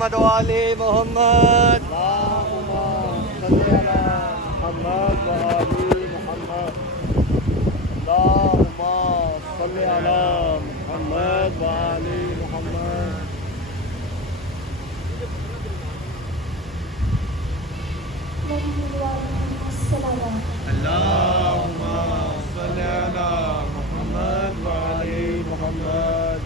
محمد وآل محمد اللهم صل على محمد وآل محمد اللهم صل على محمد وآل محمد اللهم صل على محمد وآل محمد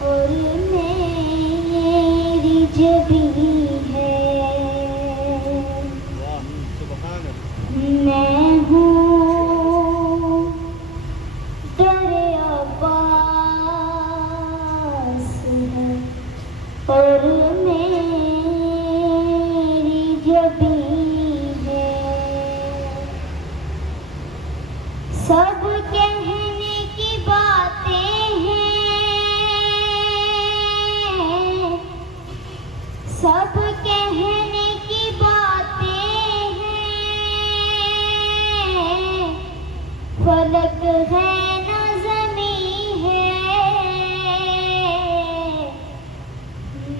اور میری جبی ہے میں ہوں در عباس ہے اور میری جبی ہے سب کہنے کی باتیں سب کہنے کی باتیں ہیں فلک ہے نہ زمین ہے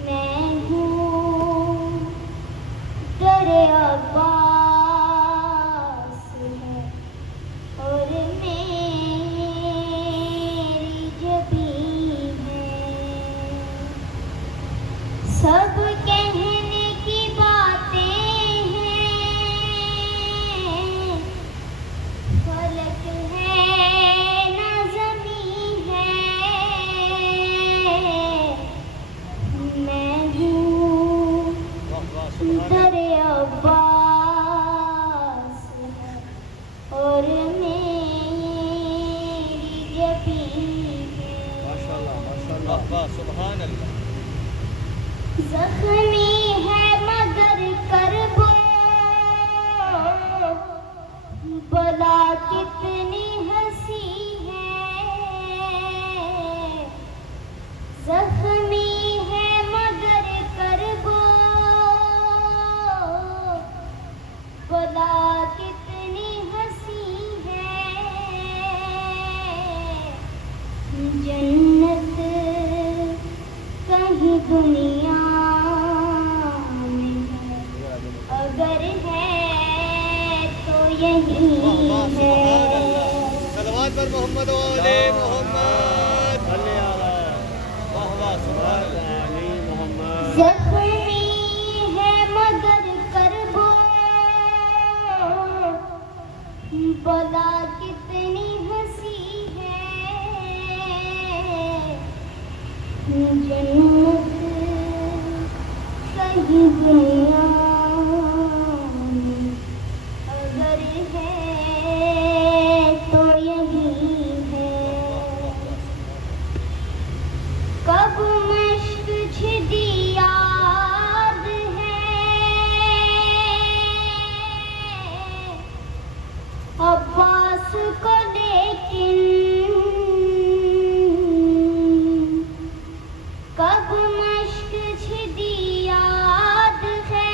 میں ہوں در عباس ہے اور میری جبی ہے سب کہنے کی باتیں ہیں فلک ہے نہ زمین ہے میں ہوں در عباس ہے اور میری جبی ہے سبحان اللہ زخمی ہے مگر کرب بلا کتنی ہنسی ہے زخمی ہے مگر کرب بلا کتنی ہنسی ہے جنت کہیں دنیا میں ہے اگر ہے تو یہی ہے صلوات پر محمد وآل محمد زخمی ہے مگر کرب بلا کتنی ہنسی ہے جنت کہیں دنیا میں اگر ہے تو یہی ہے کب مشق چھڑی یاد ہے عباس کو لیکن کب مشق چھڑی یاد ہے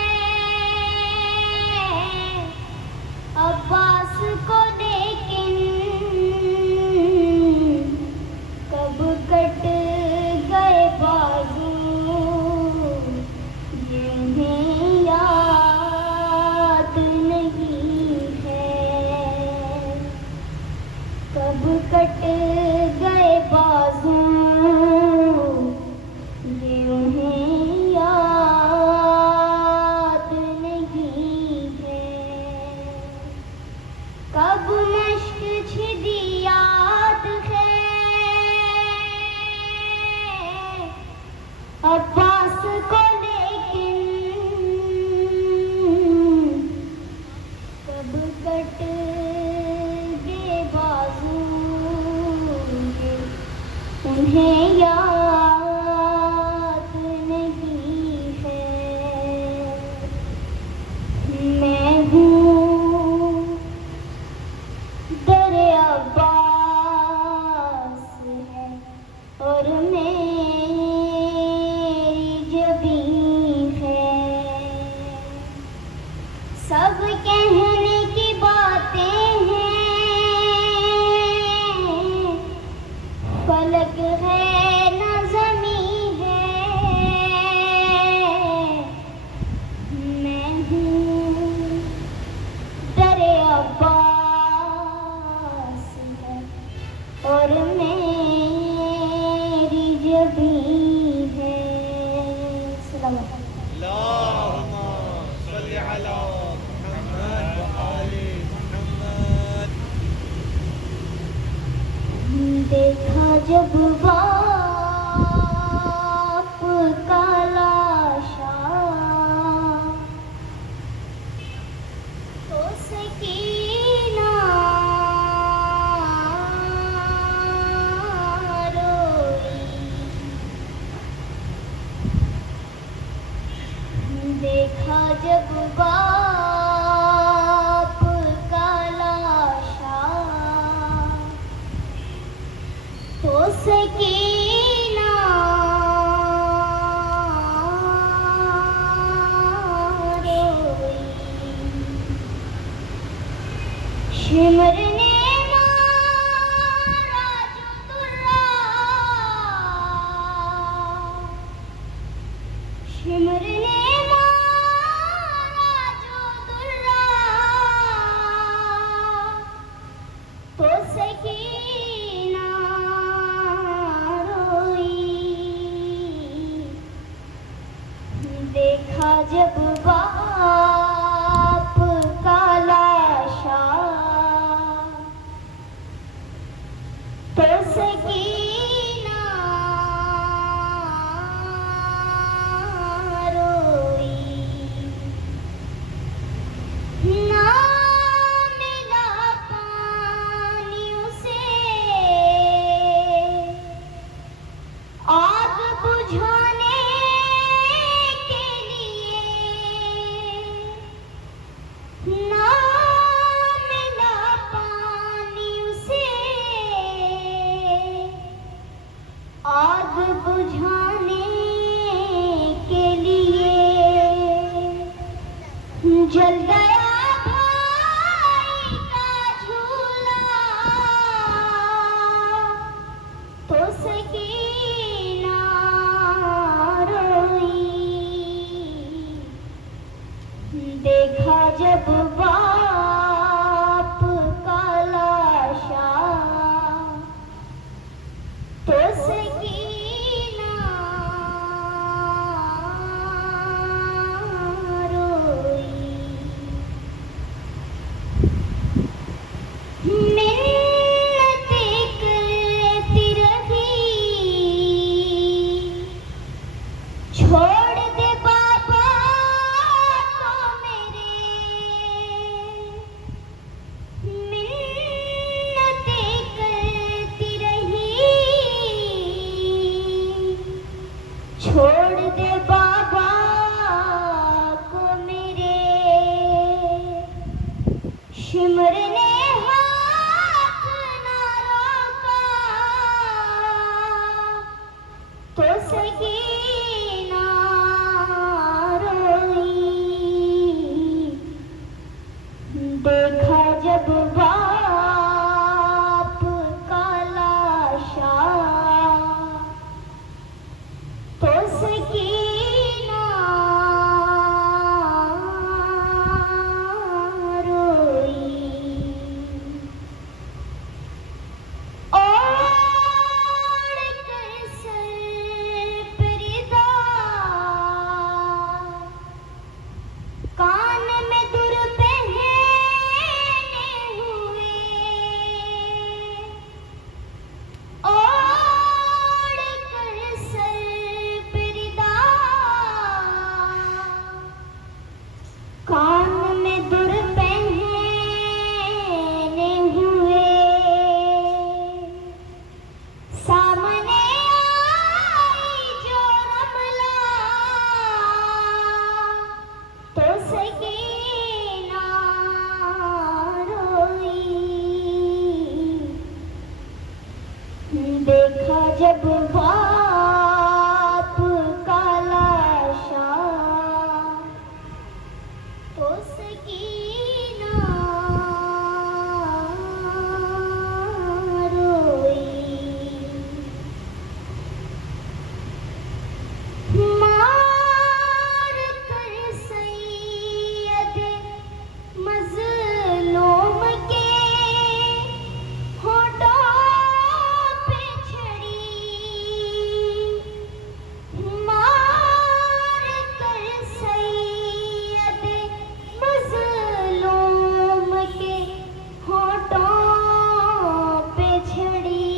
جب باپ کا لاشا تو سکینہ روئی، شمر نے مارا جو درا، شمر نے مارا جو درا تو سکینہ روئی، دیکھا جب باپ کا لاشا تو سکینہ روئی، نہ ملا پانی اسے آگ بجھانے کے لیے، نہ ملا پانی اسے آگ بجھانے کے لیے، جل گیا بھائی کا جھولا تو سکینہ روئی، دیکھا جب باپ کا لاشا تو سکینہ روئی، منتیں کرتی رہی چھوڑ دے بابا کو میرے، منتیں کرتی رہی چھوڑ دے بابا کو میرے، شمر نے ہاتھ نہ روکا تو سکینہ روئی، دیکھا جب باپ کا لاشا تو سکینہ روئی، اوڑھ کر سر پردہ کان میں در پہنے ہوئے، اوڑھ کر سر پردہ کان میں در پہنے ہوئے، سامنے آئی جو رملہ تو سکینہ روئی، دیکھا جب باپ کا لاشا تو سکینہ روئی، مار کر سید مظلوم کے ہونٹوں پہ چھڑی، مار کر سید مظلوم کے ہونٹوں پہ چھڑی،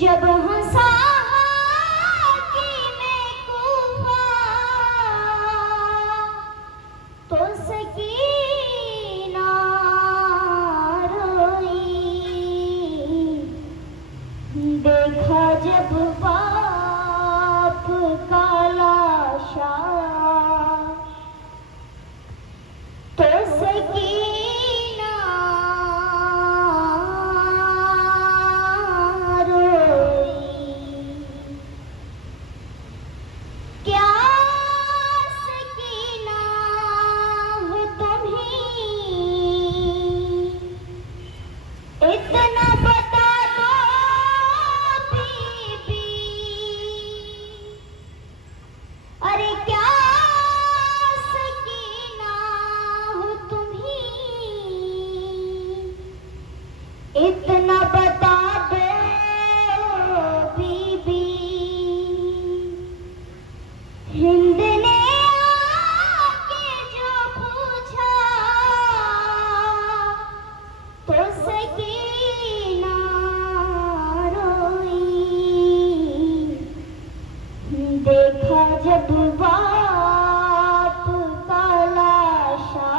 جب ہنسا حاکم کوفہ تو سکینہ روئی، دیکھا جب باپ کا لاشا جب باپ کا لاشا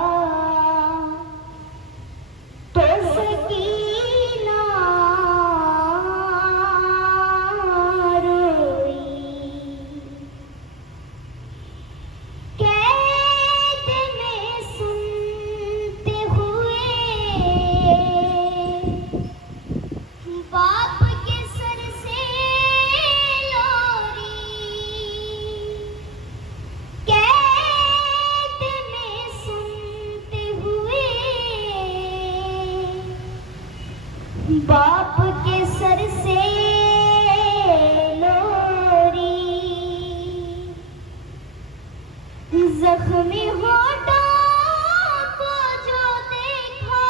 تو سکینہ روئی، قید میں سنتے ہوئے باپ کے سر سے لوری، قید میں سنتے ہوئے باپ کے سر سے لوری، زخمی ہونٹوں کو جو دیکھا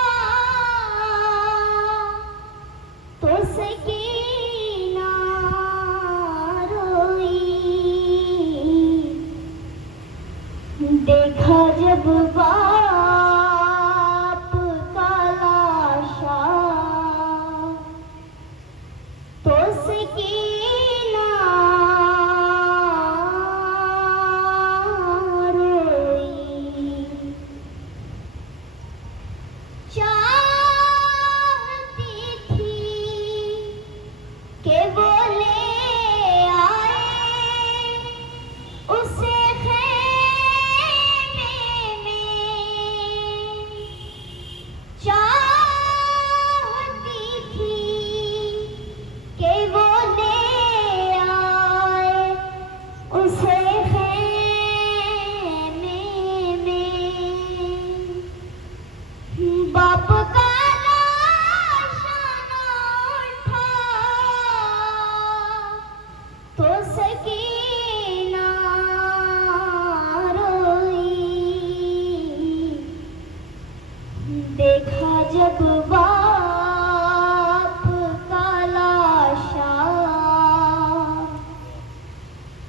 تو سکینہ روئی، دیکھا جب باپ کا لاشا تو سکینہ روئی، چاہتی تھی کہ وہ لے آئے اسے خیمے میں، چاہتی تھی کہ وہ لے آئے اسے خیمے میں، باپ کا لاشا نہ اٹھا تو سکینہ روئی، دیکھا جب باپ کا لاشا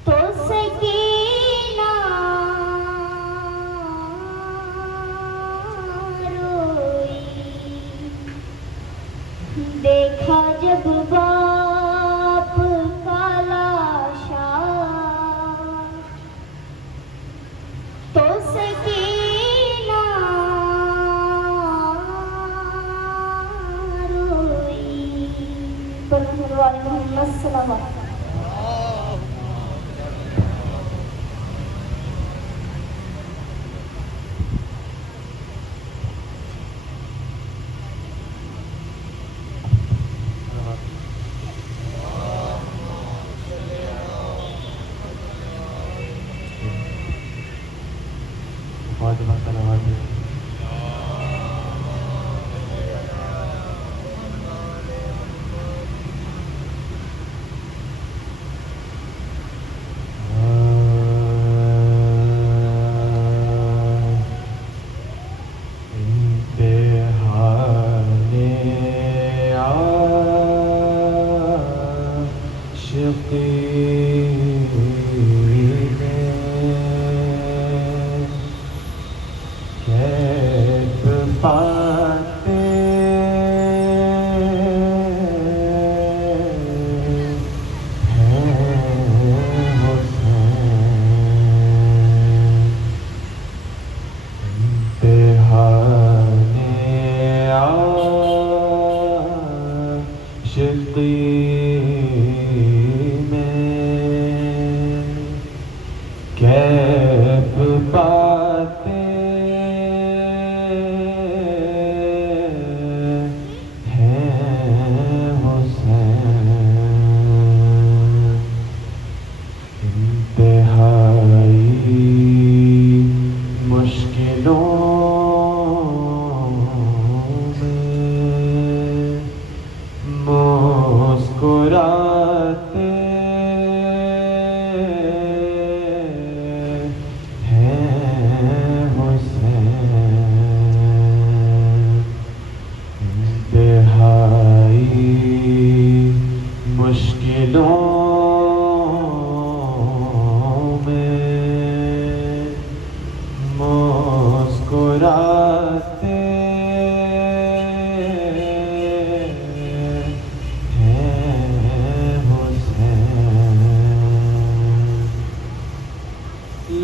تو سکینہ روئی، دیکھا جب باپ کا لاشا تو سکینہ روئی، برحمت والے محمد صلی اللہ علیہ وسلم۔ فاطمہ صلوات شقی میں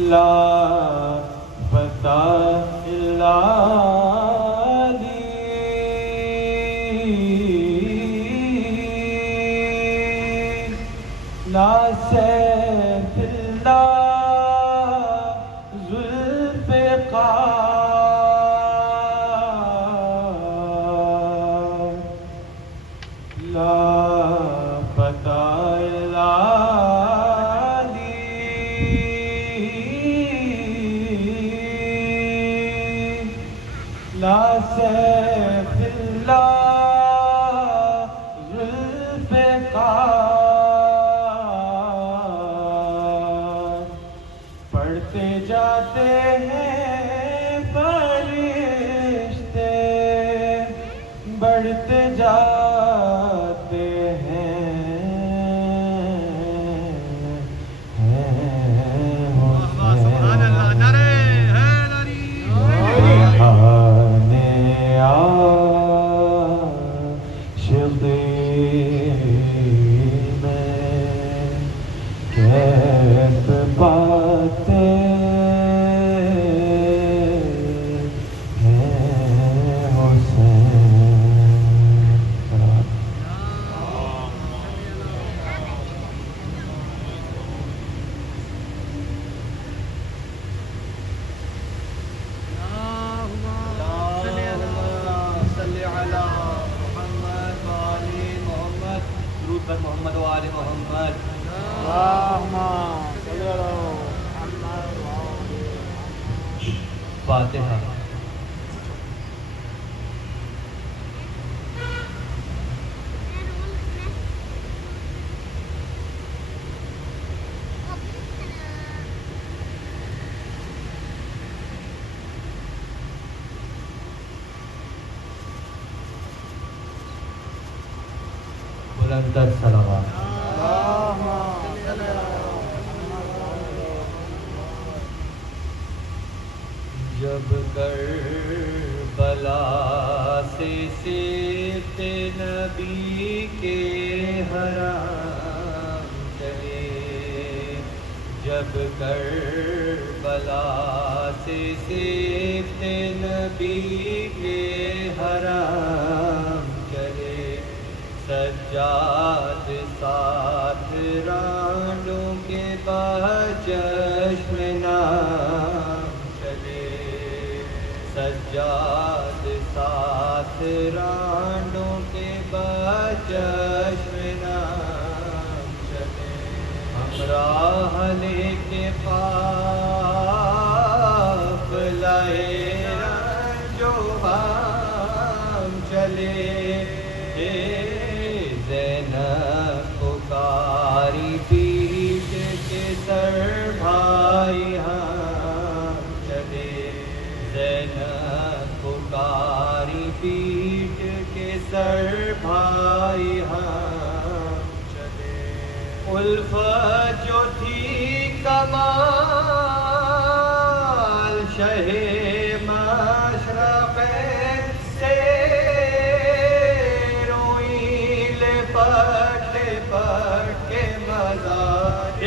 لا فتح الا علی لا سیف الا ذوالفقار لا فتح الا لا سیف اللہ ذوالفقار پڑھتے جاتے ہیں فرشتے بڑھتے جاتے ہیں سبحان اللہ نعرہ حیدری محمد وآل محمد فاتحہ بلندر صلوات جب کربلا سے صفت نبی کے حرام چلے جب کربلا سے صفت نبی کے حرام چلے سجاد ساتھ رانڈوں کے بعد چشم نام چلے سجاد ساتھ رانڈوں کے بعد چشم نام چلے ہمراہ لے کے قافلہ رنجو ہم چلے زینب پکاری پیٹ کے سر بھائی ہم چلے زینب پکاری پیٹ کے سر بھائی ہم چلے الفت جو تھی کمال شہ مشرق سے پٹ کے مزار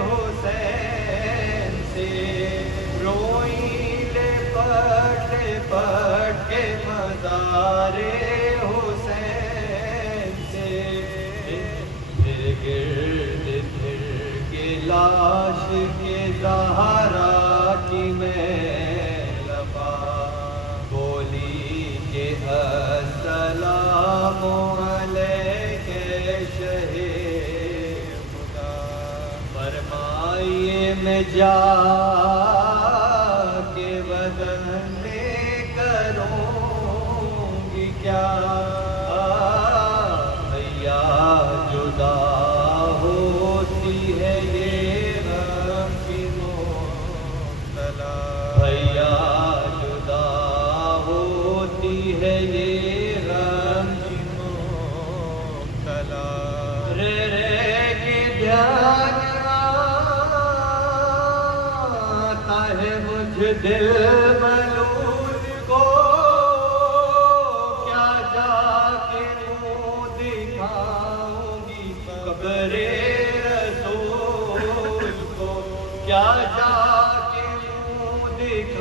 حسین سے روئی لے پٹ کے مزار حسین سے پھر گرد پھر کے لاش کے زہرا کی میں لبا بولی کہ السلام فرمائیے میں جا کے وطن میں کروں گی کیا بھیا جدا ہوتی ہے یہ غم کی مبتلا بھیا جدا ہوتی ہے یہ غم کی مبتلا رے کی دھیان دل ملول کو کیا جا کے منہ دکھاؤں گی قبر رسول کو کیا جا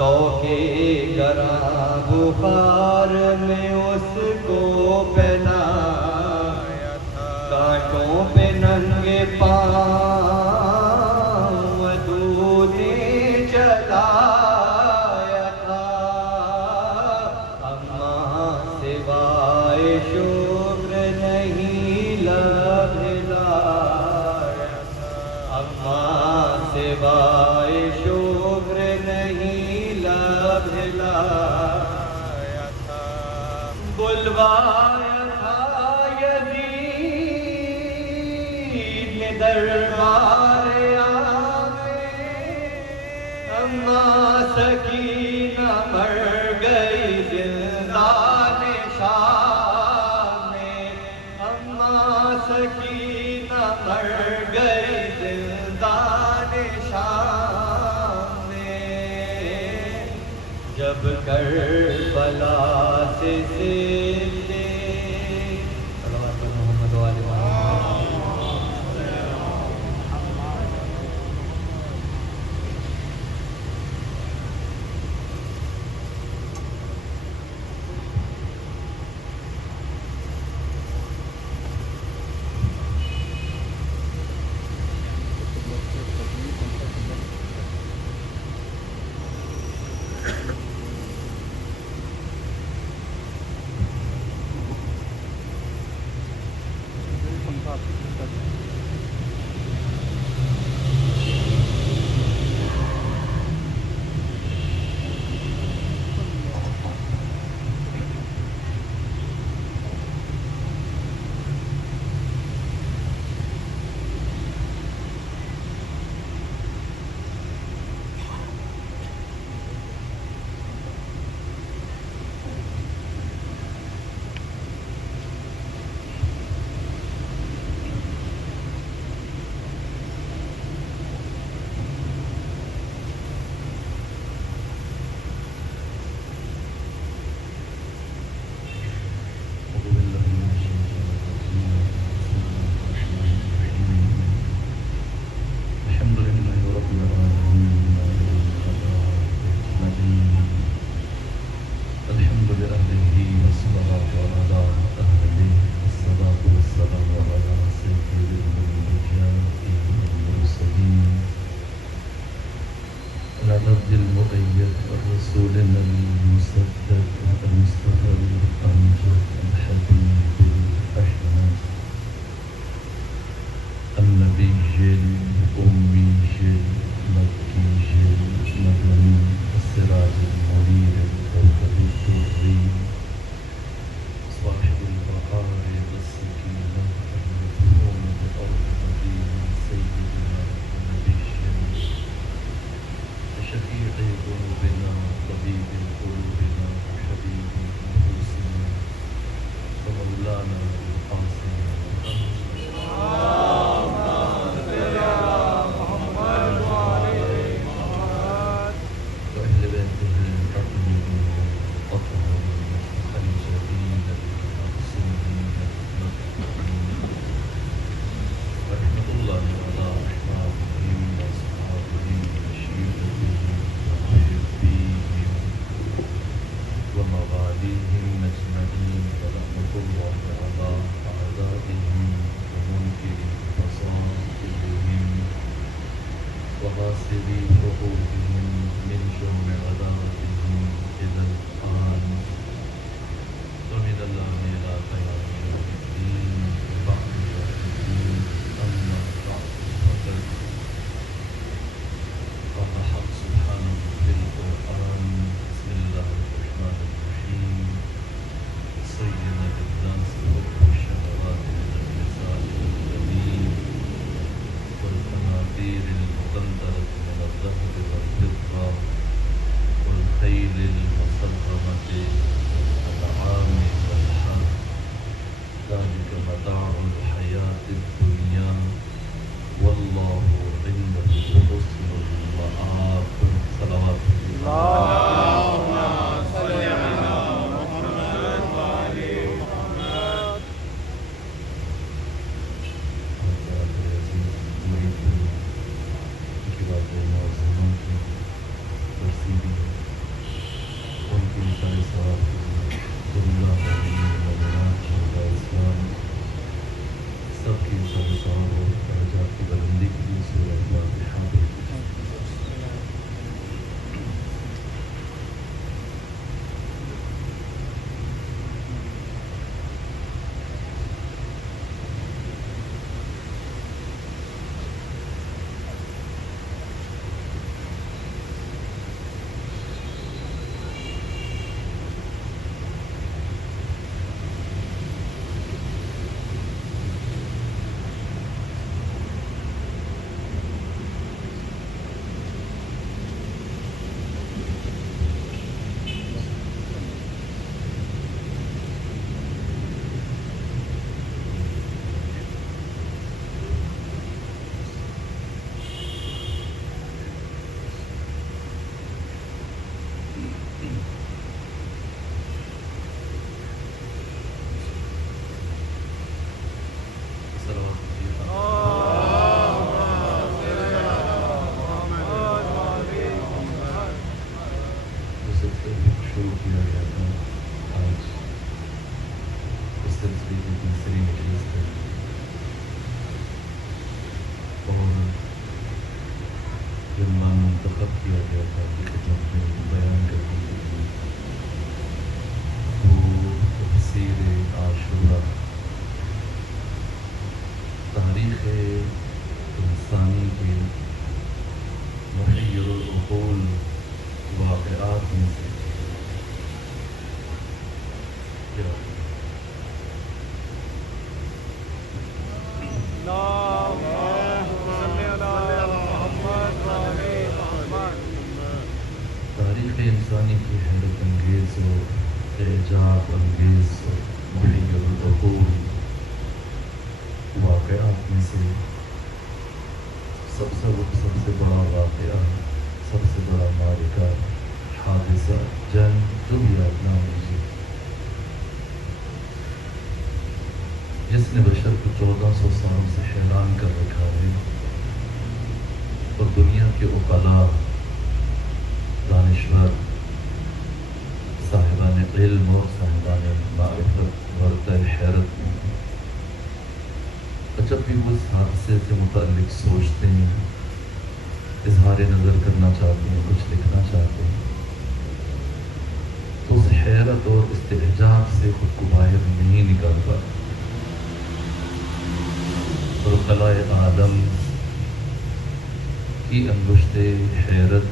تو کے گراں بخار میں اس کو پہنایا تھا، کانٹوں پہ ننگے پاؤں دودھے چلایا تھا، اماں سوائے شکر نہیں لب لایا تھا، اماں سوائے شکر نہیں لب لایا تھا، بلوایا تھا یزید نے دربار میں، اماں سکینہ مر گئی زندان شام میں، اماں سکینہ مر گئی زندان شام میں، جب کربلا سے سلسلے صلوات محمد و آل محمد۔ رسول اللہ شہداء اسلام سب کی سب ثواب اور درجات کی بلندی کے لیے سورہ فاتحہ پڑھیں۔ شروع کیا گیا تھا آج اس سلسلے کی تیسری مجلس ہے اور عنوان منتخب کیا گیا تھا کہ خدمت میں بیان کرنے کے لیے وہ تفسیر عاشورہ تاریخ انسانی کے محیر العقول واقعات میں سے تاریخ انسانی کی حیرت انگیز اور اعجاب انگیز اور محیر العقول واقعات میں سے سب سے بڑا واقعہ، سب سے بڑا معرکہ، حادثہ، جنگ، جو بھی آپ نام لیجیے، جس نے بشر کو 1400 سال سے حیران کر رکھا ہے اور دنیا کے عقلاء، دانشور، صاحبان علم اور صاحبان معرفت ورطہ حیرت میں، جب بھی وہ اس حادثے سے متعلق سوچتے ہیں، اظہار نظر کرنا چاہتے ہیں، کچھ لکھنا چاہتے ہیں، تو اس حیرت اور استعجاب سے خود کو باہر نہیں نکال پاتے اور خلائے آدم کی انگشت حیرت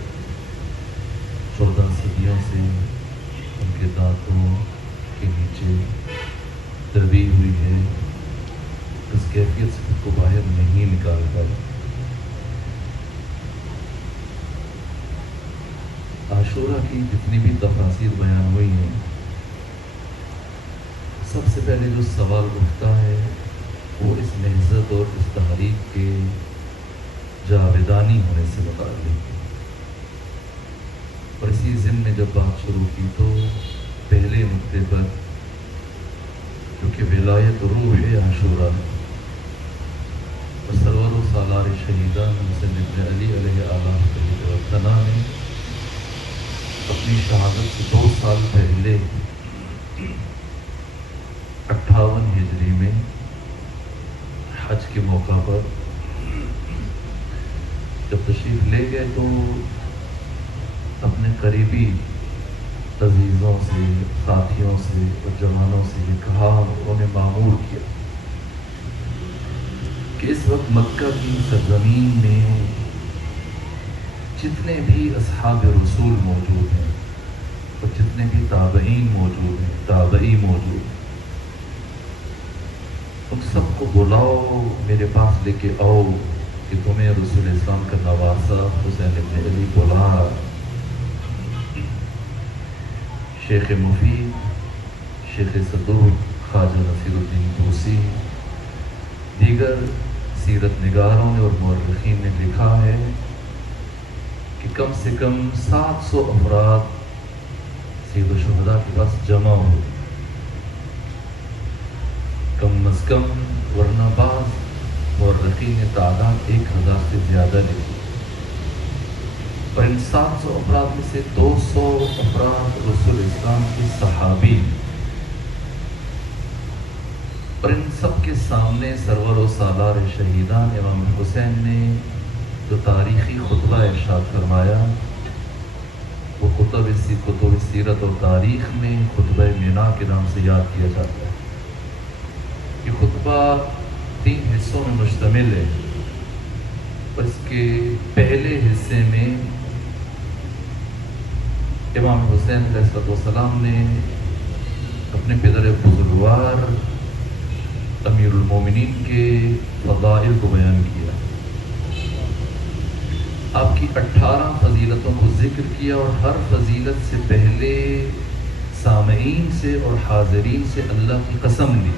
14 صدیوں سے ان کے دانتوں کے نیچے دبی ہوئی ہے، اس کیفیت سے خود کو باہر نہیں نکال پائی۔ عاشورہ کی جتنی بھی تفاصیر بیان ہوئی ہیں، سب سے پہلے جو سوال اٹھتا ہے وہ اس نہضت اور اس تحریک کے جاویدانی ہونے سے متعلق ہے، اور اسی ضمن میں جب بات شروع کی تو پہلے نقطے پر جو کہ ولایت روح عاشورہ ہے اور سرور و سالار شہیدان حسین ابن علی علیہ آلہ وسلم نے اپنی شہادت سے 2 سال پہلے 58 ہجری میں حج کے موقع پر جب تشریف لے گئے تو اپنے قریبی عزیزوں سے، ساتھیوں سے اور جوانوں سے یہ کہا، انہوں نے معمور کیا کہ اس وقت مکہ کی سرزمین میں جتنے بھی اصحاب رسول موجود ہیں اور جتنے بھی تابعین موجود ہیں، تابعی موجود ہیں، ان سب کو بلاؤ، میرے پاس لے کے آؤ کہ تمہیں رسول اسلام کا نواسہ حسین ابن علی بلا رہا ہے۔ شیخ مفید، شیخ صدوق، خواجہ نصیر الدین طوسی، دیگر سیرت نگاروں نے اور مورخین نے لکھا ہے کہ کم سے کم 700 افراد سید الشہداء کے پاس جمع ہوئے، کم از کم، ورنہ بعض مورخین نے تعداد 1000 سے زیادہ لکھی، اور ان 700 افراد میں سے 200 افراد رسول اسلام کے صحابی، اور ان سب کے سامنے سرور و سالار شہیدان امام حسین نے جو تاریخی خطبہ ارشاد فرمایا وہ کتب سیرت اور تاریخ میں خطبہ مینا کے نام سے یاد کیا جاتا ہے۔ یہ خطبہ 3 حصوں میں مشتمل ہے، اور اس کے پہلے حصے میں امام حسین علیہ السلام نے اپنے پدر بزرگوار امیر المومنین کے فضائل کو بیان کیا، آپ کی 18 فضیلتوں کو ذکر کیا، اور ہر فضیلت سے پہلے سامعین سے اور حاضرین سے اللہ کی قسم لی۔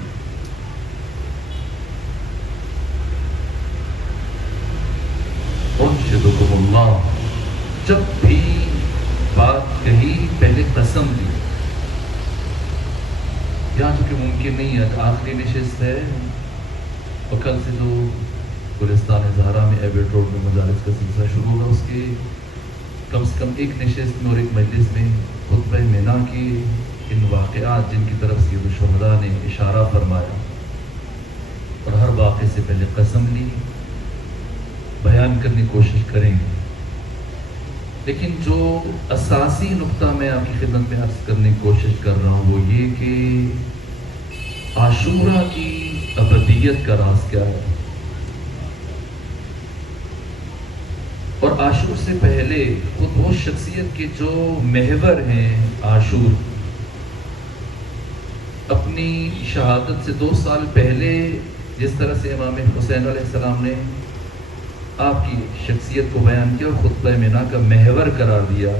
انشدکم اللہ، جب بھی بات کہی پہلے قسم لی۔ یہاں چونکہ ممکن نہیں ہے، آخری نشست ہے، اور کل سے جو گلستان زہرا میں ایبٹ روڈ میں مجالس کا سلسلہ شروع ہوگا، اس کے کم سے کم ایک نشست میں اور ایک مجلس میں خطبہ مینا کی ان واقعات جن کی طرف سید الشہداء نے اشارہ فرمایا اور ہر واقعے سے پہلے قسم لی، بیان کرنے کی کوشش کریں گے۔ لیکن جو اساسی نقطہ میں آپ کی خدمت میں عرض کرنے کی کوشش کر رہا ہوں وہ یہ کہ عاشورہ کی ابدیت کا راز کیا ہے، اور عاشور سے پہلے خود وہ شخصیت کے جو محور ہیں عاشور، اپنی شہادت سے 2 سال پہلے جس طرح سے امام حسین علیہ السلام نے آپ کی شخصیت کو بیان کیا اور خطبہ مینا کا محور قرار دیا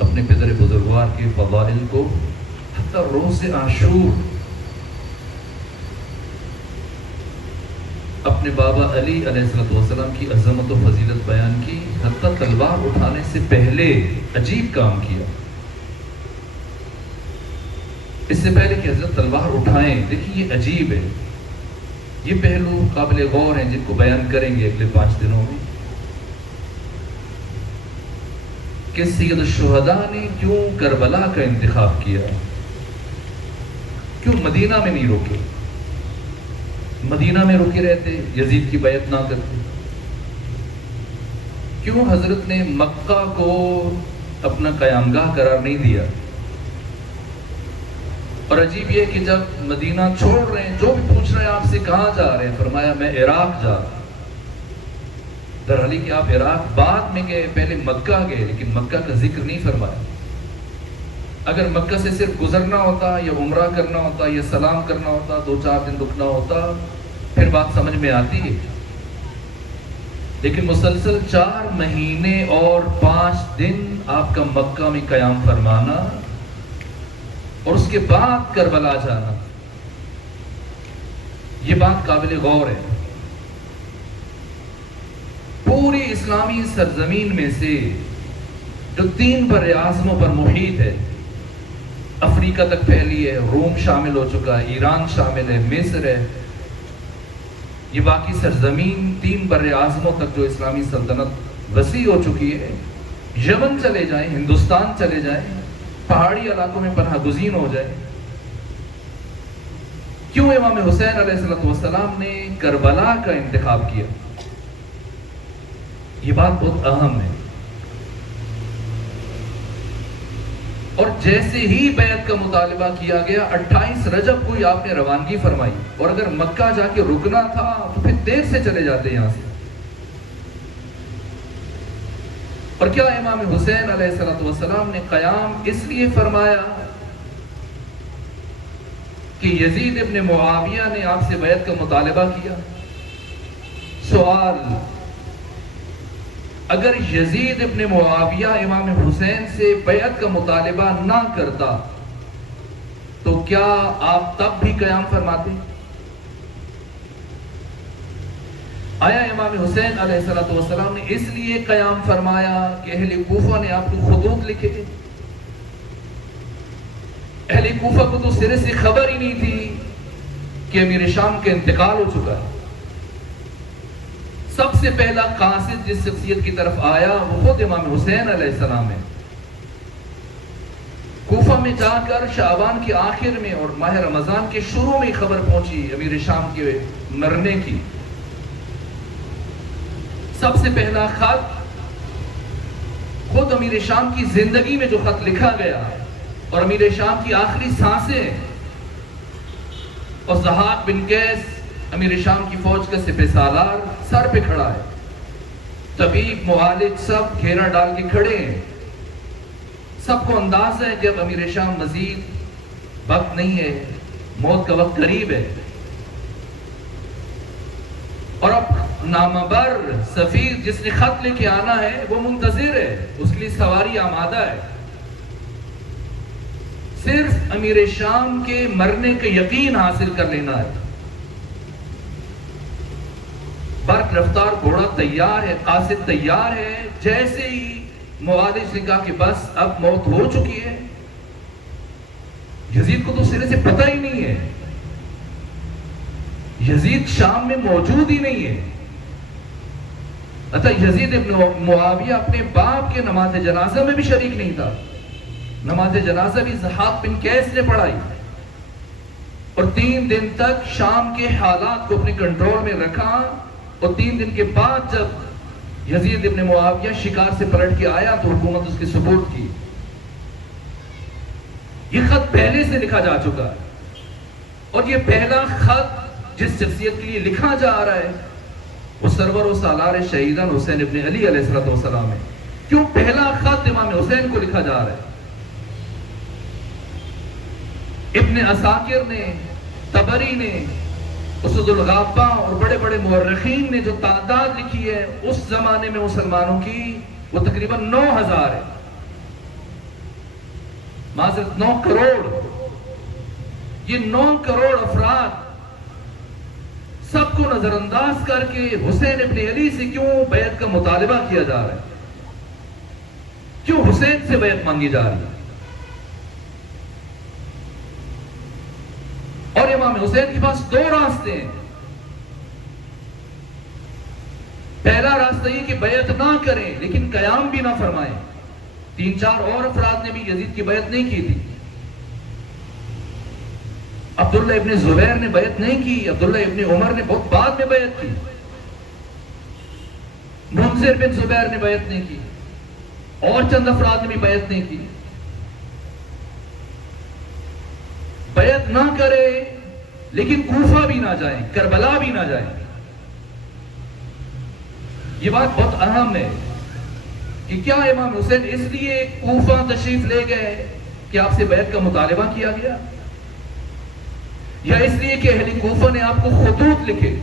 اپنے پدر بزرگوار کے فضائل کو، حتیٰ روز عاشور اپنے بابا علی علیہ السلام کی عظمت و فضیلت بیان کی، حتیٰ تلوار اٹھانے سے پہلے عجیب کام کیا۔ اس سے پہلے کہ حضرت تلوار اٹھائیں، دیکھیں یہ عجیب ہے، یہ پہلو قابل غور ہیں جن کو بیان کریں گے اگلے 5 دنوں میں، کہ سید الشہداء نے کیوں کربلا کا انتخاب کیا، کیوں مدینہ میں نہیں روکے، مدینہ میں رکے رہتے، یزید کی بیعت نہ کرتے، کیوں حضرت نے مکہ کو اپنا قیامگاہ قرار نہیں دیا۔ اور عجیب یہ کہ جب مدینہ چھوڑ رہے ہیں، جو بھی پوچھ رہے ہیں آپ سے کہاں جا رہے ہیں، فرمایا میں عراق جا رہا ہوں۔ درحالی کہ آپ عراق بعد میں گئے، پہلے مکہ گئے، لیکن مکہ کا ذکر نہیں فرمایا۔ اگر مکہ سے صرف گزرنا ہوتا یا عمرہ کرنا ہوتا یا سلام کرنا ہوتا، 2-4 دن رکنا ہوتا، پھر بات سمجھ میں آتی ہے، لیکن مسلسل 4 مہینے اور 5 دن آپ کا مکہ میں قیام فرمانا اور اس کے بعد کربلا جانا، یہ بات قابل غور ہے۔ پوری اسلامی سرزمین میں سے جو 3 بر اعظموں پر محیط ہے، افریقہ تک پھیلی ہے، روم شامل ہو چکا ہے، ایران شامل ہے، مصر ہے، یہ باقی سرزمین 3 بر اعظموں تک جو اسلامی سلطنت وسیع ہو چکی ہے، یمن چلے جائیں، ہندوستان چلے جائیں، پہاڑی علاقوں میں پناہ گزین ہو جائے، کیوں امام حسین علیہ السلام نے کربلا کا انتخاب کیا؟ یہ بات بہت اہم ہے۔ اور جیسے ہی بیعت کا مطالبہ کیا گیا، 28 رجب کو ہی آپ نے روانگی فرمائی، اور اگر مکہ جا کے رکنا تھا تو پھر دیر سے چلے جاتے یہاں سے۔ اور کیا امام حسین علیہ السلام نے قیام اس لیے فرمایا کہ یزید ابن معاویہ نے آپ سے بیعت کا مطالبہ کیا؟ سوال، اگر یزید ابن معاویہ امام حسین سے بیعت کا مطالبہ نہ کرتا تو کیا آپ تب بھی قیام فرماتے؟ آیا امام حسین علیہ السلام نے اس لیے قیام فرمایا کہ اہل کوفہ نے آپ کو خطوط لکھے تھے؟ اہل کوفہ کو تو سرے سے خبر ہی نہیں تھی کہ امیر شام کا انتقال ہو چکا ہے۔ سب سے پہلا قاصد جس شخصیت کی طرف آیا وہ خود امام حسین علیہ السلام ہے۔ کوفہ میں جا کر شعبان کے آخر میں اور ماہ رمضان کے شروع میں خبر پہنچی امیر شام کے مرنے کی. سب سے پہلا خط خود امیر شام کی زندگی میں جو خط لکھا گیا اور امیر شام کی آخری سانسیں اور ضحاک بن قیس امیر شام کی فوج کا سپہ سالار سر پہ کھڑا ہے. طبیب معالج سب گھیرا ڈال کے کھڑے ہیں. سب کو اندازہ ہے کہ اب امیر شام مزید وقت نہیں ہے, موت کا وقت قریب ہے. اور اب نامبر سفیر جس نے خط لے کے آنا ہے وہ منتظر ہے, اس کے لیے سواری آمادہ ہے. صرف امیر شام کے مرنے کا یقین حاصل کر لینا ہے. برق رفتار گھوڑا تیار ہے, قاصد تیار ہے. جیسے ہی معالج نے کہا کہ بس اب موت ہو چکی ہے, یزید کو تو سرے سے پتہ ہی نہیں ہے, یزید شام میں موجود ہی نہیں ہے. یزید ابن معاویہ اپنے باپ کے نماز جنازہ میں بھی شریک نہیں تھا. نماز جنازہ بھی ضحاک بن قیس نے پڑھائی اور 3 دن تک شام کے حالات کو اپنے کنٹرول میں رکھا. اور 3 دن کے بعد جب یزید ابن معاویہ شکار سے پلٹ کے آیا تو حکومت اس کی سپورٹ کی. یہ خط پہلے سے لکھا جا چکا ہے اور یہ پہلا خط جس شخصیت کے لیے لکھا جا رہا ہے وہ سرور و سالار شہیدان حسین ابن علی علیہ السلام ہے. کیوں پہلا خط امام حسین کو لکھا جا رہا ہے؟ ابن عساکر نے, طبری نے, اسد الغابہ اور بڑے بڑے مورخین نے جو تعداد لکھی ہے اس زمانے میں مسلمانوں کی وہ تقریباً 9000 ہے. معذرت 9 کروڑ. یہ 9 کروڑ افراد سب کو نظر انداز کر کے حسین ابن علی سے کیوں بیعت کا مطالبہ کیا جا رہا ہے؟ کیوں حسین سے بیعت مانگی جا رہی ہے؟ اور امام حسین کے پاس 2 راستے ہیں. پہلا راستہ یہ کہ بیعت نہ کریں لیکن قیام بھی نہ فرمائیں. 3-4 اور افراد نے بھی یزید کی بیعت نہیں کی تھی. عبداللہ ابن زبیر نے بیعت نہیں کی, عبداللہ ابن عمر نے بہت بعد میں بیعت کی, منذر بن زبیر نے بیعت نہیں کی, اور چند افراد نے بھی بیعت نہیں کی. بیعت نہ کرے لیکن کوفہ بھی نہ جائیں, کربلا بھی نہ جائیں. یہ بات بہت اہم ہے کہ کیا امام حسین اس لیے کوفہ تشریف لے گئے کہ آپ سے بیعت کا مطالبہ کیا گیا, یا اس لیے کہ اہل کوفہ نے آپ کو خطوط لکھے؟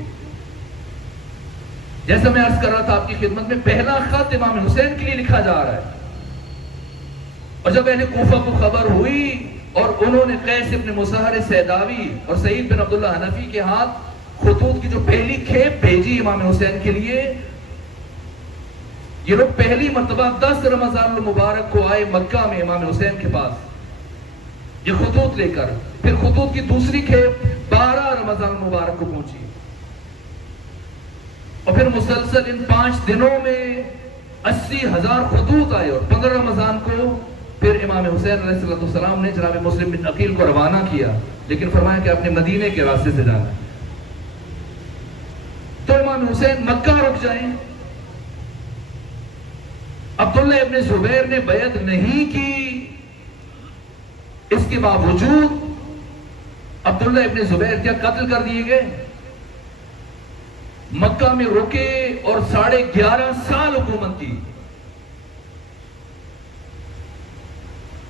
جیسا میں عرض کر رہا تھا آپ کی خدمت میں, پہلا خط امام حسین کے لیے لکھا جا رہا ہے. اور جب اہل کوفہ کو خبر ہوئی اور انہوں نے قیس ابن مسہر سیداوی اور سعید بن عبداللہ حنفی کے ہاتھ خطوط کی جو پہلی کھیپ بھیجی امام حسین کے لیے, یہ لوگ پہلی مرتبہ 10 رمضان المبارک کو آئے مکہ میں امام حسین کے پاس یہ خطوط لے کر. پھر خطوط کی دوسری کھیپ 12 رمضان المبارک کو پہنچی اور پھر مسلسل ان 5 دنوں میں 80,000 خطوط آئے. اور 15 رمضان کو پھر امام حسین علیہ السلام نے جناب مسلم بن عقیل کو روانہ کیا, لیکن فرمایا کہ آپ نے مدینے کے راستے سے جانا ہے. تو امام حسین مکہ رک جائیں. عبداللہ ابن زبیر نے بیعت نہیں کی, اس کے باوجود عبداللہ ابن زبیر کیا قتل کر دیے گئے؟ مکہ میں رکے اور 11.5 سال حکومت کی,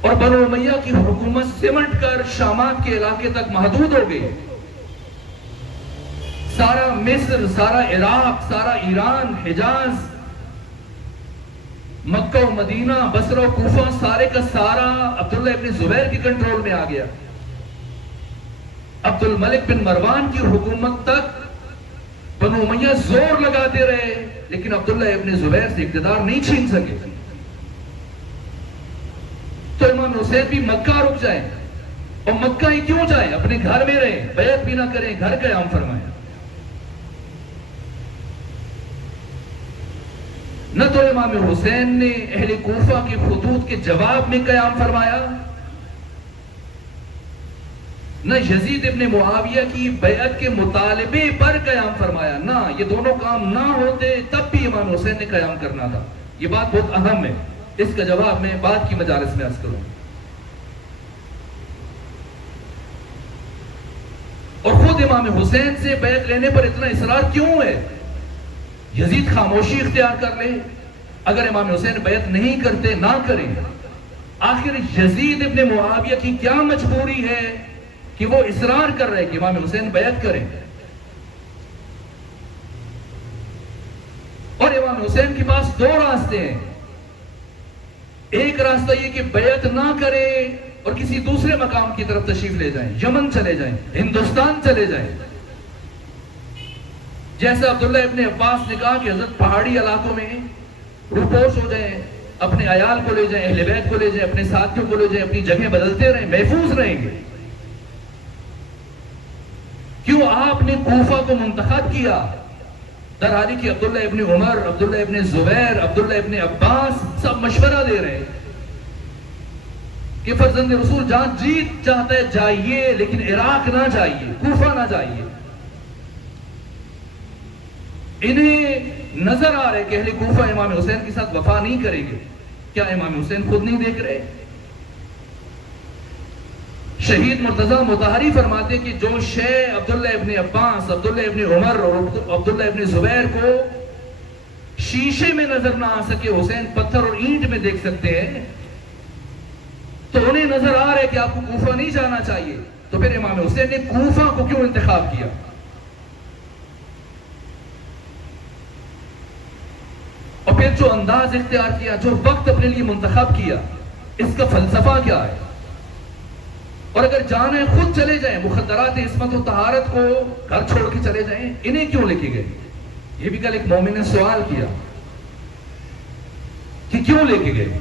اور بنو امیہ کی حکومت سمٹ کر شامات کے علاقے تک محدود ہو گئی. سارا مصر, سارا عراق, سارا ایران, حجاز, مکہ و مدینہ, بصرہ و کوفہ, سارے کا سارا عبداللہ ابن زبیر کی کنٹرول میں آ گیا. عبد الملک بن مروان کی حکومت تک بنو امیہ زور لگاتے رہے لیکن عبداللہ ابن زبیر سے اقتدار نہیں چھین سکے. تو امام حسین بھی مکہ رک جائیں, اور مکہ ہی کیوں جائیں, اپنے گھر میں رہیں, بیعت بھی نہ کریں, گھر قیام فرمائیں. نہ تو امام حسین نے اہل کوفہ کے خطوط کے جواب میں قیام فرمایا, نہ یزید ابن معاویہ کی بیعت کے مطالبے پر قیام فرمایا، نہ یہ دونوں کام نہ ہوتے تب بھی امام حسین نے قیام کرنا تھا۔ یہ بات بہت اہم ہے، اس کا جواب میں بعد کی مجالس میں عرض کروں۔ اور خود امام حسین سے بیعت لینے پر اتنا اصرار کیوں ہے؟ یزید خاموشی اختیار کر لے، اگر امام حسین بیعت نہیں کرتے نہ کریں، آخر یزید ابن معاویہ کی کیا مجبوری ہے کہ وہ اصرار کر رہے کہ امام حسین بیعت کریں؟ اور امام حسین کے پاس دو راستے ہیں، ایک راستہ یہ کہ بیعت نہ کرے اور کسی دوسرے مقام کی طرف تشریف لے جائیں، یمن چلے جائیں، ہندوستان چلے جائیں، جیسا عبداللہ ابن عباس نے کہا کہ حضرت پہاڑی علاقوں میں روپوش ہو جائیں، اپنے عیال کو لے جائیں، اہل بیت کو لے جائیں، اپنے ساتھیوں کو لے جائیں، اپنی جگہ بدلتے رہیں، محفوظ رہیں گے۔ کیوں آپ نے کوفہ کو منتخب کیا؟ در حالی کہ عبداللہ ابن عمر، عبداللہ ابن زبیر، عبداللہ ابن عباس سب مشورہ دے رہے ہیں کہ فرزند رسول جان جیت چاہتا ہے جائیے، لیکن عراق نہ جائیے، کوفہ نہ جائیے۔ انہیں نظر آ رہے کہ اہل کوفہ امام حسین کے ساتھ وفا نہیں کریں گے، کیا امام حسین خود نہیں دیکھ رہے؟ شہید مرتضی مطہری فرماتے کہ جو شے عبداللہ ابن عباس، عبداللہ ابن عمر اور عبداللہ ابن زبیر کو شیشے میں نظر نہ آ سکے، حسین پتھر اور اینٹ میں دیکھ سکتے ہیں، تو انہیں نظر آ رہے کہ آپ کو کوفہ نہیں جانا چاہیے، تو پھر امام حسین نے کوفہ کو کیوں انتخاب کیا؟ اور پھر جو انداز اختیار کیا، جو وقت اپنے لیے منتخب کیا، اس کا فلسفہ کیا ہے؟ اور اگر جانا ہے خود چلے جائیں، مخدرات عصمت و طہارت کو گھر چھوڑ کے چلے جائیں، انہیں کیوں لے کے گئے؟ یہ بھی کل ایک مومن نے سوال کیا کہ کیوں لے کے گئے؟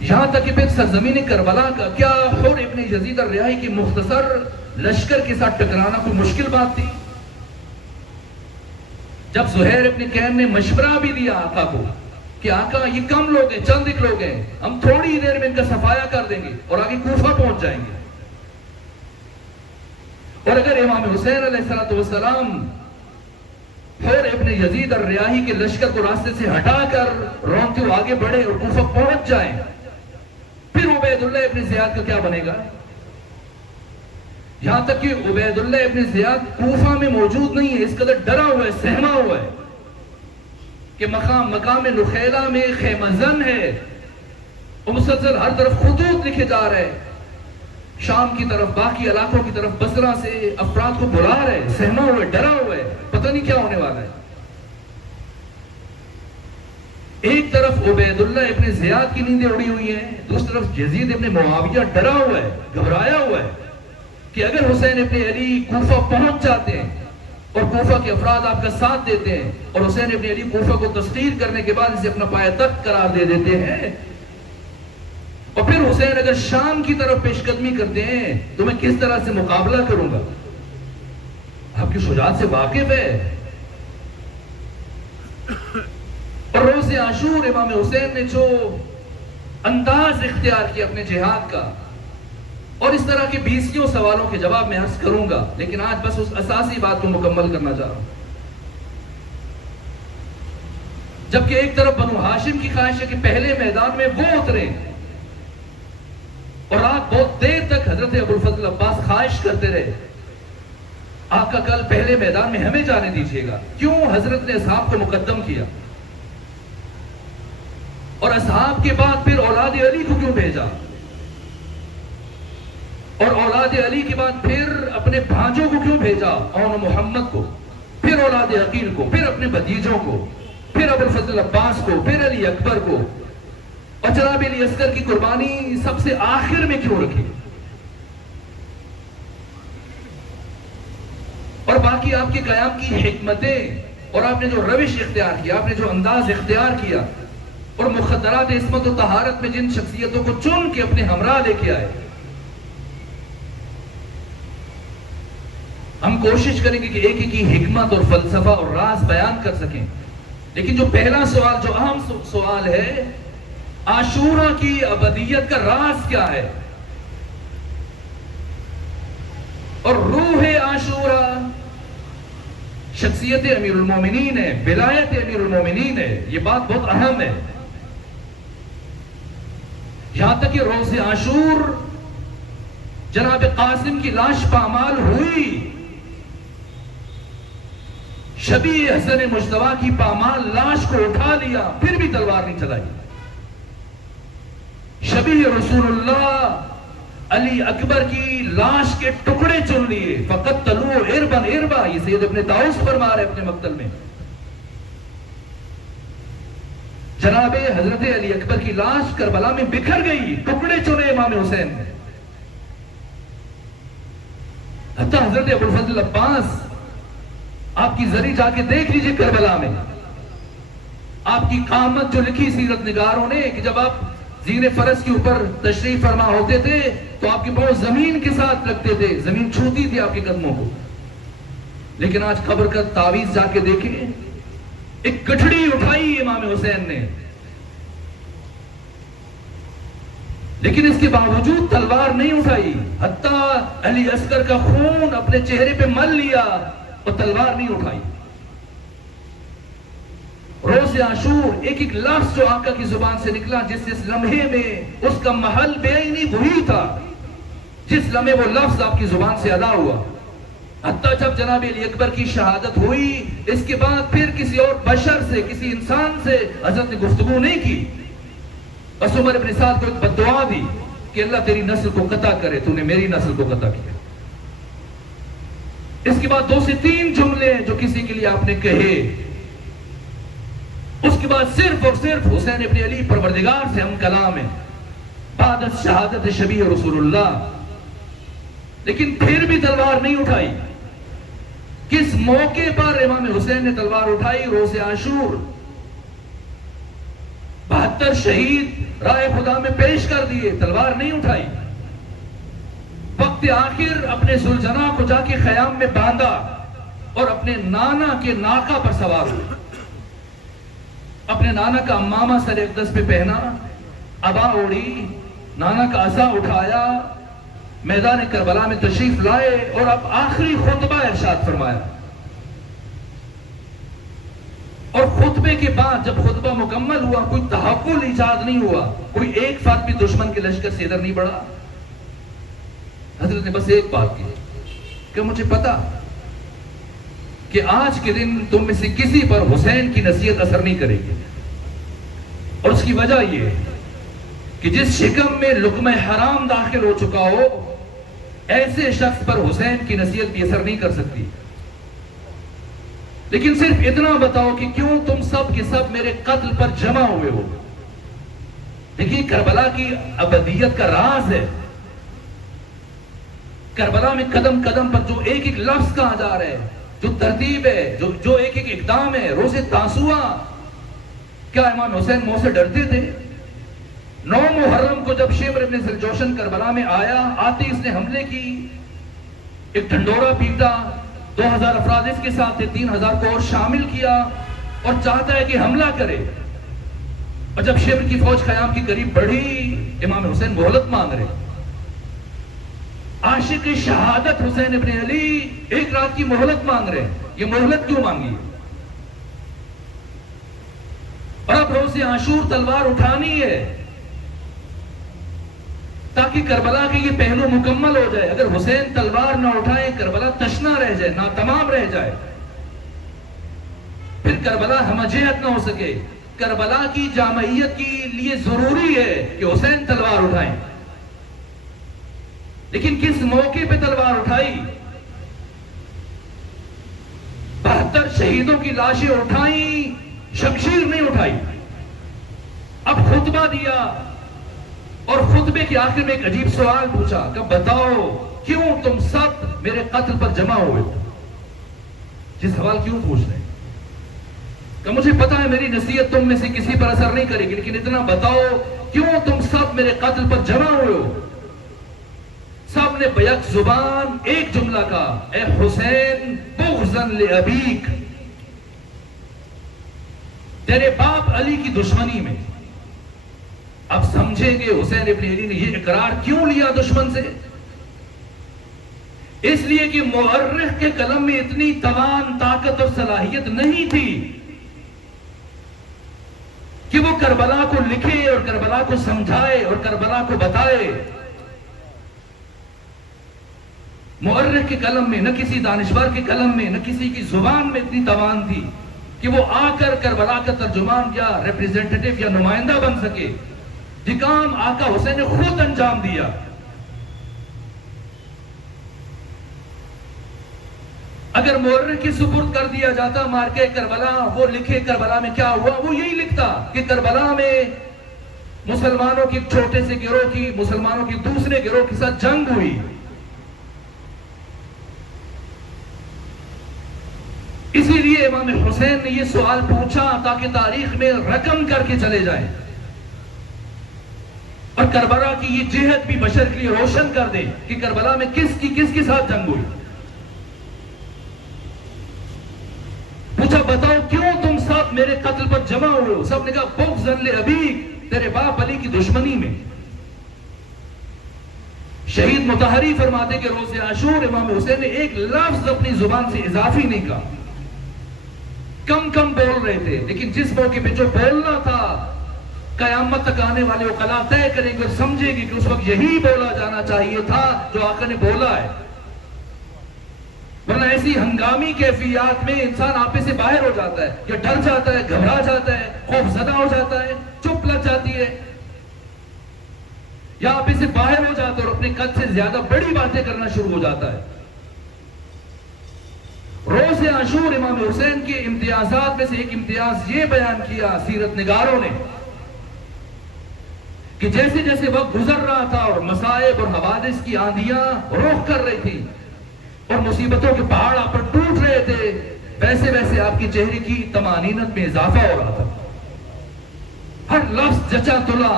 یہاں تک کہ پھر سرزمین کربلا کا کیا حر ابن یزید الریاحی کی مختصر لشکر کے ساتھ ٹکرانا کوئی مشکل بات تھی؟ جب زہیر ابن کیم نے مشورہ بھی دیا آقا کو کہ آقا یہ کم لوگ ہیں، چند ایک لوگ ہیں، ہم تھوڑی ہی دیر میں ان کا صفایا کر دیں گے اور آگے کوفہ پہنچ جائیں گے، اور اگر امام حسین علیہ السلام حر ابن یزید الریاحی کے لشکر کو راستے سے ہٹا کر رونتے ہوئے آگے بڑھے اور کوفہ پہنچ جائیں، پھر عبید اللہ ابن زیاد کا کیا بنے گا؟ یہاں تک کہ عبید اللہ ابن زیاد کوفہ میں موجود نہیں ہے، اس قدر ڈرا ہوا ہے، سہما ہوا ہے کہ مقام نخیلہ میں خیمہ زن ہے، اور مسلسل ہر طرف خطوط لکھے جا رہے ہیں، شام کی طرف، باقی علاقوں کی طرف، بصرہ سے افراد کو بلا رہے ہیں، سہما ہوا ہے، ڈرا ہوا ہے، پتہ نہیں کیا ہونے والا ہے۔ ایک طرف عبید اللہ ابن زیاد کی نیندیں اڑی ہوئی ہیں، دوسری طرف یزید ابن معاویہ ڈرا ہوا ہے، گھبرایا ہوا ہے کہ اگر حسین ابن علی کوفہ پہنچ جاتے ہیں اور کوفہ کے افراد آپ کا ساتھ دیتے ہیں اور حسین ابن علی کوفہ کو تسخیر کرنے کے بعد اسے اپنا پایہ تخت قرار دے دیتے ہیں، اور پھر حسین اگر شام کی طرف پیش قدمی کرتے ہیں تو میں کس طرح سے مقابلہ کروں گا؟ آپ کی شجاعت سے واقف ہے۔ اور روز عاشور امام حسین نے جو انداز اختیار کیا اپنے جہاد کا، اور اس طرح کے 20 سوالوں کے جواب میں عرض کروں گا، لیکن آج بس اس اساسی بات کو مکمل کرنا چاہ رہا ہوں۔ جبکہ ایک طرف بنو ہاشم کی خواہش ہے کہ پہلے میدان میں وہ اتریں، اور رات بہت دیر تک حضرت ابوالفضل عباس خواہش کرتے رہے آقا کل پہلے میدان میں ہمیں جانے دیجیے گا، کیوں حضرت نے اصحاب کو مقدم کیا؟ اور اصحاب کے بعد پھر اولاد علی کو کیوں بھیجا؟ اور اولاد علی کے بعد پھر اپنے بھانجوں کو کیوں بھیجا؟ اون محمد کو، پھر اولاد عقیل کو، پھر اپنے بھتیجوں کو، پھر ابوالفضل عباس کو، پھر علی اکبر کو، اور جناب علی اصغر کی قربانی سب سے آخر میں کیوں رکھی؟ اور باقی آپ کے قیام کی حکمتیں، اور آپ نے جو روش اختیار کیا، آپ نے جو انداز اختیار کیا، اور مخدرات عصمت و طہارت میں جن شخصیتوں کو چن کے اپنے ہمراہ لے کے آئے، ہم کوشش کریں گے کہ ایک ایک کی حکمت اور فلسفہ اور راز بیان کر سکیں، لیکن جو پہلا سوال، جو اہم سوال ہے عاشورہ کی ابدیت کا راز کیا ہے؟ اور روح عاشورہ شخصیت امیر المومنین ہے، ولایت امیر المومنین ہے. یہ بات بہت اہم ہے. یہاں تک کہ روز عاشور جناب قاسم کی لاش پامال ہوئی، شبیہ حسن مجتبیٰ کی پامال لاش کو اٹھا لیا، پھر بھی تلوار نہیں چلائی. شبیہ رسول اللہ علی اکبر کی لاش کے ٹکڑے چن لیے. فقط تلو اربن اربا، یہ سید ابن طاؤس فرما رہے اپنے مقتل میں. جناب حضرت علی اکبر کی لاش کربلا میں بکھر گئی، ٹکڑے چنے امام حسین نے. حتی حضرت ابو الفضل عباس، آپ کی زری جا کے دیکھ لیجئے کربلا میں، آپ کی قامت جو لکھی سیرت نگاروں نے کہ جب آپ زین فرس کے اوپر تشریف فرما ہوتے تھے تو آپ کے پاؤں زمین کے ساتھ لگتے تھے، زمین چھوتی تھی آپ کے قدموں کو. لیکن آج قبر کا تعویذ جا کے دیکھیں، ایک گٹھڑی اٹھائی امام حسین نے، لیکن اس کے باوجود تلوار نہیں اٹھائی. حتیٰ علی اصغر کا خون اپنے چہرے پہ مل لیا اور تلوار نہیں اٹھائی. روز عاشور ایک ایک لفظ جو آقا کی زبان سے نکلا، جس لمحے میں اس کا محل بے عینی وہی تھا، جس لمحے وہ لفظ آپ کی زبان سے ادا ہوا. حتیٰ جب جناب علی اکبر کی شہادت ہوئی، اس کے بعد پھر کسی اور بشر سے، کسی انسان سے حضرت نے گفتگو نہیں کی. بس عمر ابن سعد کو ایک بددعا دی کہ اللہ تیری نسل کو قطع کرے، تو نے میری نسل کو قطع کیا. اس کے بعد 2 سے 3 جملے جو کسی کے لیے آپ نے کہے، اس کے بعد صرف اور صرف حسین ابن علی پروردگار سے ہم کلام ہیں بعد شہادت شبیہ رسول اللہ. لیکن پھر بھی تلوار نہیں اٹھائی. کس موقع پر امام حسین نے تلوار اٹھائی؟ روز عاشور. 72 شہید رائے خدا میں پیش کر دیے، تلوار نہیں اٹھائی. وقت آخر اپنے ذوالجناح کو جا کے خیام میں باندھا اور اپنے نانا کے ناکہ پر سوار ہوئے. اپنے نانا کا امامہ سر اقدس پہ پہنا، عبا اوڑی، نانا کا عصا اٹھایا، میدان کربلا میں تشریف لائے اور اب آخری خطبہ ارشاد فرمایا. اور خطبے کے بعد جب خطبہ مکمل ہوا، کوئی تحفظ ایجاد نہیں ہوا، کوئی ایک فرد بھی دشمن کے لشکر سے ادھر نہیں بڑھا. حضرت نے بس ایک بات کی کہ مجھے پتا کہ آج کے دن تم میں سے کسی پر حسین کی نصیحت اثر نہیں کرے گی، اور اس کی وجہ یہ ہے کہ جس شکم میں لقمہ حرام داخل ہو چکا ہو، ایسے شخص پر حسین کی نصیحت بھی اثر نہیں کر سکتی. لیکن صرف اتنا بتاؤ کہ کیوں تم سب کے سب میرے قتل پر جمع ہوئے ہو. دیکھیے کربلا کی ابدیت کا راز ہے. کربلا میں قدم قدم پر جو ایک ایک لفظ کہا جا رہا ہے، جو ترتیب ہے، جو ایک ایک اقدام ہے. روز تاسوعا، کیا امام حسین موت سے ڈرتے تھے؟ 9 محرم کو جب شمر ابن ذوالجوشن کربلا میں آیا، آتے اس نے حملے کی، ایک ڈھنڈورا پیٹا، 2000 افراد اس کے ساتھ تھے، 3000 کو اور شامل کیا اور چاہتا ہے کہ حملہ کرے. اور جب شمر کی فوج خیام کی قریب بڑھی، امام حسین مہلت مانگ رہے. عاشق شہادت حسین ابن علی ایک رات کی مہلت مانگ رہے ہیں. یہ مہلت کیوں مانگی؟ اور اب روز عاشور تلوار اٹھانی ہے تاکہ کربلا کے یہ پہلو مکمل ہو جائے. اگر حسین تلوار نہ اٹھائے، کربلا تشنا رہ جائے، ناتمام رہ جائے، پھر کربلا ہمجہت نہ ہو سکے. کربلا کی جامعیت کے لیے ضروری ہے کہ حسین تلوار اٹھائیں. لیکن کس موقع پہ تلوار اٹھائی؟ 72 شہیدوں کی لاشیں اٹھائیں، شمشیر نہیں اٹھائی. اب خطبہ دیا اور خطبے کے آخر میں ایک عجیب سوال پوچھا کہ بتاؤ کیوں تم سب میرے قتل پر جمع ہوئے ہو؟ یہ سوال کیوں پوچھ رہے ہیں؟ کہ مجھے پتا ہے میری نصیحت تم میں سے کسی پر اثر نہیں کرے گی، لیکن اتنا بتاؤ کیوں تم سب میرے قتل پر جمع ہوئے ہو؟ سب نے بیک زبان ایک جملہ کہا، اے حسین بغضا لابیک، تیرے باپ علی کی دشمنی میں. اب سمجھیں گے حسین ابن علی نے یہ اقرار کیوں لیا دشمن سے. اس لیے کہ مورخ کے قلم میں اتنی توان، طاقت اور صلاحیت نہیں تھی کہ وہ کربلا کو لکھے اور کربلا کو سمجھائے اور کربلا کو بتائے. مورخ کے قلم میں، نہ کسی دانشور کے قلم میں، نہ کسی کی زبان میں اتنی توان تھی کہ وہ آ کر کربلا کا ترجمان یا ریپریزنٹیٹیو یا نمائندہ بن سکے. یہ کام آقا حسین نے خود انجام دیا. اگر مورخ کی سپرد کر دیا جاتا مارکے کربلا، وہ لکھے کربلا میں کیا ہوا، وہ یہی لکھتا کہ کربلا میں مسلمانوں کی چھوٹے سے گروہ کی، مسلمانوں کی دوسرے گروہ کے ساتھ جنگ ہوئی. اسی لیے امام حسین نے یہ سوال پوچھا تاکہ تاریخ میں رقم کر کے چلے جائیں اور کربلا کی یہ جہت بھی بشر کے لیے روشن کر دے کہ کربلا میں کس کے ساتھ جنگ ہوئی. پوچھا بتاؤ کیوں تم سب میرے قتل پر جمع ہوئے ہو؟ سب نے کہا بغضا لابیک، تیرے باپ علی کی دشمنی میں. شہید مطہری فرماتے کہ روز عاشور امام حسین نے ایک لفظ اپنی زبان سے اضافی نہیں کہا. کم بول رہے تھے، لیکن جس موقع پہ جو بولنا تھا قیامت تک آنے والے عقلاء طے کریں گے اور سمجھیں گے کہ اس وقت یہی بولا جانا چاہیے تھا جو آقا نے بولا ہے. ورنہ ایسی ہنگامی کیفیات میں انسان آپے سے باہر ہو جاتا ہے، یا ڈر جاتا ہے، گھبرا جاتا ہے، خوف زدہ ہو جاتا ہے، چپ لگ جاتی ہے، یا آپے سے باہر ہو جاتا ہے اور اپنے قد سے زیادہ بڑی باتیں کرنا شروع ہو جاتا ہے. روز عاشور امام حسین کے امتیازات میں سے ایک امتیاز یہ بیان کیا سیرت نگاروں نے کہ جیسے جیسے وقت گزر رہا تھا اور مصائب اور حوادث کی آندیاں رخ کر رہی تھی اور مصیبتوں کے پہاڑ آپ پر ٹوٹ رہے تھے، ویسے ویسے آپ کی چہرے کی طمانینت میں اضافہ ہو رہا تھا. ہر لفظ جچا تلا،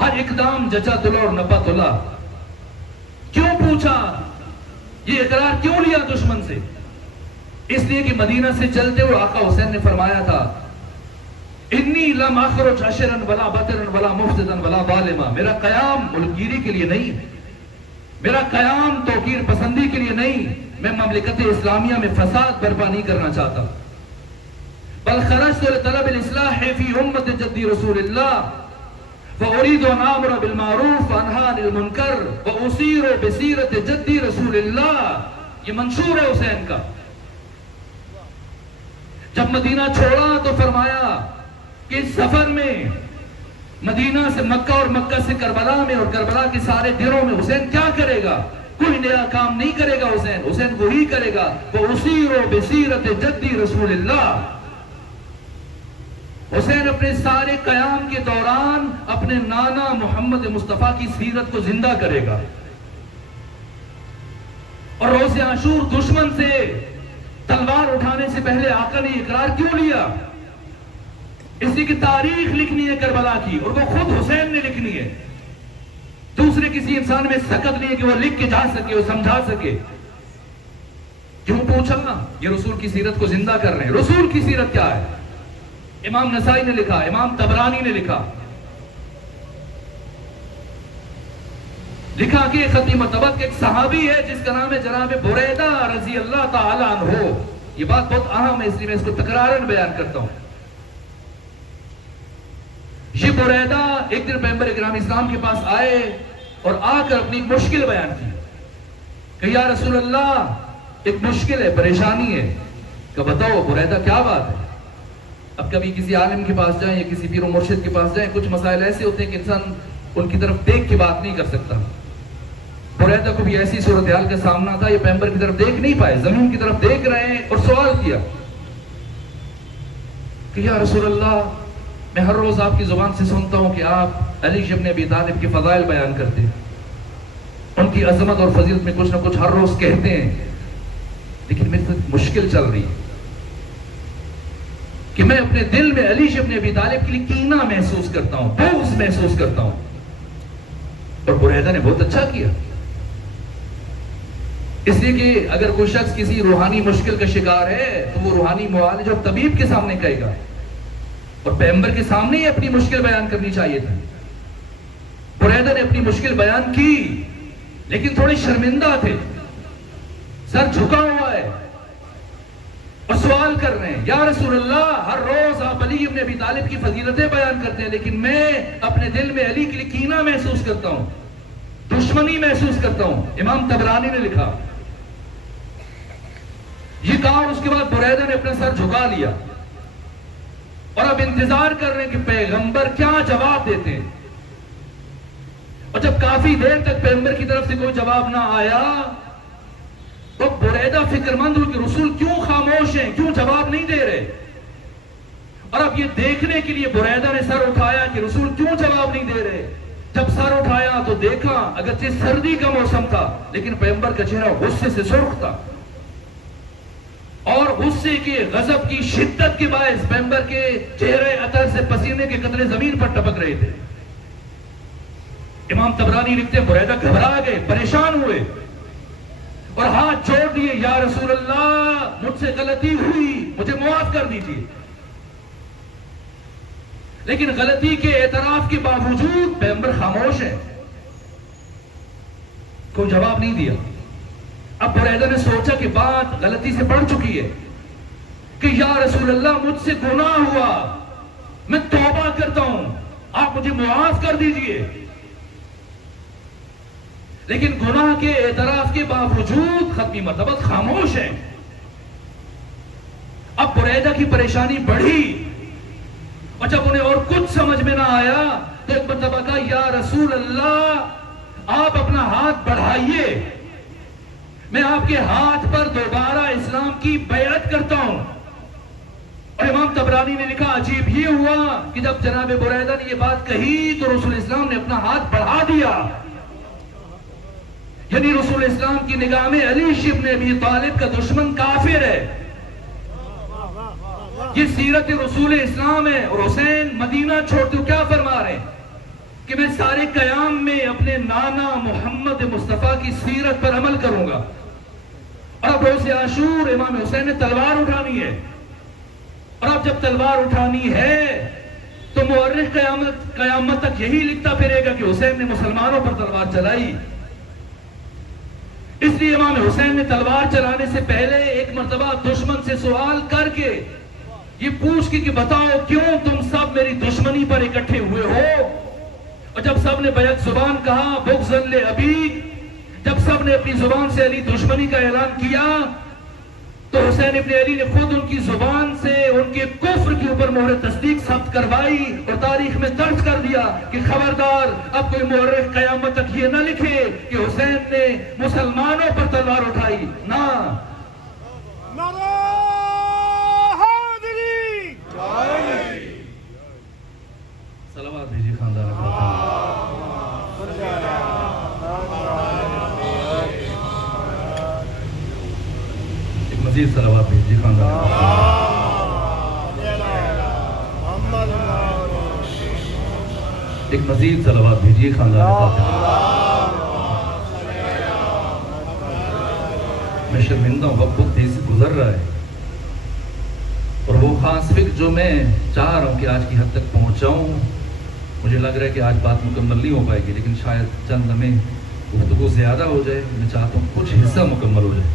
ہر اقدام جچا تلا اور نپا تلا. کیوں پوچھا؟ یہ اقرار کیوں لیا دشمن سے؟ اس لیے کہ مدینہ سے چلتے ہوئے آقا حسین نے فرمایا تھا انی لم اخرج عشرا ولا بطرا ولا مفسدا ولا ظالما. میرا قیام ملکگیری کے لیے نہیں، میرا قیام توقیر پسندی کے لیے نہیں، میں مملکت اسلامیہ میں فساد برپا نہیں کرنا چاہتا. بل خرجت لطلب الاصلاح فی امت جدی رسول اللہ فاريد ان امر بالمعروف وانهى عن المنکر واسیر بسیرت جدی رسول اللہ. یہ منشور ہے حسین کا. جب مدینہ چھوڑا تو فرمایا کہ اس سفر میں مدینہ سے مکہ اور مکہ سے کربلا میں اور کربلا کے سارے دنوں میں حسین کیا کرے گا؟ کوئی نیا کام نہیں کرے گا. حسین وہی کرے گا واسیر بسیرت جدی رسول اللہ. حسین اپنے سارے قیام کے دوران اپنے نانا محمد مصطفیٰ کی سیرت کو زندہ کرے گا. اور روز عاشور دشمن سے تلوار اٹھانے سے پہلے آقا نے اقرار کیوں لیا؟ اس لیے کہ تاریخ لکھنی ہے کربلا کی اور وہ خود حسین نے لکھنی ہے. دوسرے کسی انسان میں سکت نہیں ہے کہ وہ لکھ کے جا سکے، وہ سمجھا سکے. کیوں پوچھا؟ یہ رسول کی سیرت کو زندہ کر رہے ہیں. رسول کی سیرت کیا ہے؟ امام نسائی نے لکھا، امام طبرانی نے لکھا کہ خطی مرتبت کے ایک صحابی ہے جس کا نام ہے جناب بریدہ رضی اللہ تعالی عنہ. یہ بات بہت اہم ہے اس لیے میں اس کو تکرارن بیان کرتا ہوں. یہ بریدہ ایک دن پیغمبر اکرام اسلام کے پاس آئے اور آ کر اپنی مشکل بیان کی کہ یا رسول اللہ ایک مشکل ہے، پریشانی ہے. کہ بتاؤ بریدہ کیا بات ہے؟ اب کبھی کسی عالم کے پاس جائیں یا کسی پیر و مرشد کے پاس جائیں، کچھ مسائل ایسے ہوتے ہیں کہ انسان ان کی طرف دیکھ کے بات نہیں کر سکتا. بریدہ کو بھی ایسی صورتحال کا سامنا تھا، یہ پیغمبر کی طرف دیکھ نہیں پائے، زمین کی طرف دیکھ رہے ہیں اور سوال کیا کہ یا رسول اللہ میں ہر روز آپ کی زبان سے سنتا ہوں کہ آپ علی ابن ابی طالب کے فضائل بیان کرتے ہیں، ان کی عظمت اور فضیلت میں کچھ نہ کچھ ہر روز کہتے ہیں، لیکن میرے ساتھ مشکل چل رہی ہے کہ میں اپنے دل میں علی ابن ابی طالب کے لیے کینہ محسوس کرتا ہوں، بغض محسوس کرتا ہوں. اور بریدہ نے بہت اچھا کیا، اس لیے کہ اگر کوئی شخص کسی روحانی مشکل کا شکار ہے تو وہ روحانی معالج اور طبیب کے سامنے کہے گا، اور پیغمبر کے سامنے ہی اپنی مشکل بیان کرنی چاہیے تھی. بریدہ نے اپنی مشکل بیان کی لیکن تھوڑے شرمندہ تھے، سر جھکا ہوا ہے اور سوال کر رہے ہیں، یا رسول اللہ ہر روز آپ علی ابن ابی طالب کی فضیلتیں بیان کرتے ہیں لیکن میں اپنے دل میں علی کے لیے کینہ محسوس کرتا ہوں، دشمنی محسوس کرتا ہوں۔ امام طبرانی نے لکھا، یہ کہا اور اس کے بعد بریدہ نے اپنا سر جھکا لیا اور اب انتظار کر رہے ہیں کہ پیغمبر کیا جواب دیتے ہیں۔ اور جب کافی دیر تک پیغمبر کی طرف سے کوئی جواب نہ آیا تو بریدہ فکر مند ہوئے کہ رسول کیوں خاموش ہیں، کیوں جواب نہیں دے رہے، اور اب یہ دیکھنے کے لیے بریدہ نے سر اٹھایا کہ رسول کیوں جواب نہیں دے رہے۔ جب سر اٹھایا تو دیکھا اگرچہ سردی کا موسم تھا لیکن پیغمبر کا چہرہ غصے سے سرخ تھا اور غصے کے غضب کی شدت کے باعث پیغمبر کے چہرے اثر سے پسینے کے قطرے زمین پر ٹپک رہے تھے۔ امام طبرانی لکھتے ہیں بریدہ گھبرا گئے، پریشان ہوئے اور ہاتھ جوڑ دیے، یا رسول اللہ مجھ سے غلطی ہوئی، مجھے معاف کر دیجیے۔ لیکن غلطی کے اعتراف کے باوجود پیغمبر خاموش ہے، کوئی جواب نہیں دیا۔ اب بریدہ نے سوچا کہ بات غلطی سے بڑھ چکی ہے کہ یا رسول اللہ مجھ سے گناہ ہوا، میں توبہ کرتا ہوں، آپ مجھے معاف کر دیجئے۔ لیکن گناہ کے اعتراف کے باوجود ختمی مرتبہ خاموش ہیں۔ اب بریدہ کی پریشانی بڑھی اور جب انہیں اور کچھ سمجھ میں نہ آیا تو ایک مرتبہ کہا، یا رسول اللہ آپ اپنا ہاتھ بڑھائیے، میں آپ کے ہاتھ پر دوبارہ اسلام کی بیعت کرتا ہوں۔ اور امام طبرانی نے لکھا، عجیب یہ ہوا کہ جب جناب بریدہ نے یہ بات کہی تو رسول اسلام نے اپنا ہاتھ بڑھا دیا، یعنی رسول اسلام کی نگاہ میں علی ابن ابی طالب کا دشمن کافر ہے۔ یہ سیرت رسول اسلام ہے اور حسین مدینہ چھوڑتے ہو کیا فرما رہے ہیں کہ میں سارے قیام میں اپنے نانا محمد مصطفیٰ کی سیرت پر عمل کروں گا۔ اور اب روز عاشور امام حسین نے تلوار اٹھانی ہے، اور اب جب تلوار اٹھانی ہے تو مورخ قیامت تک یہی لکھتا پھرے گا کہ حسین نے مسلمانوں پر تلوار چلائی۔ اس لیے امام حسین نے تلوار چلانے سے پہلے ایک مرتبہ دشمن سے سوال کر کے یہ پوچھ کے کہ بتاؤ کیوں تم سب میری دشمنی پر اکٹھے ہوئے ہو؟ اور جب سب نے بیک زبان کہا بغضاً لابیک، جب سب نے اپنی زبان سے علی دشمنی کا اعلان کیا تو حسین ابن علی نے خود ان کی زبان سے ان کے کفر کے اوپر مہر تصدیق ثبت کروائی اور تاریخ میں درج کر دیا کہ خبردار اب کوئی مورخ قیامت تک یہ نہ لکھے کہ حسین نے مسلمانوں پر تلوار اٹھائی، نہ۔ صلوات بھیجیے خاندان ایک مزید صلوات بھیجیے خاندان ایک مزید صلوات بھیجیے خاندان میں شرمندہ ہوں، وقت بہت تیزی سے گزر رہا ہے اور وہ خاص فکر جو میں چاہ رہا ہوں کہ آج کی حد تک پہنچاؤں، مجھے لگ رہا ہے کہ آج بات مکمل نہیں ہو پائے گی لیکن شاید چند لمحے گفتگو زیادہ ہو جائے۔ میں چاہتا ہوں کچھ حصہ مکمل ہو جائے۔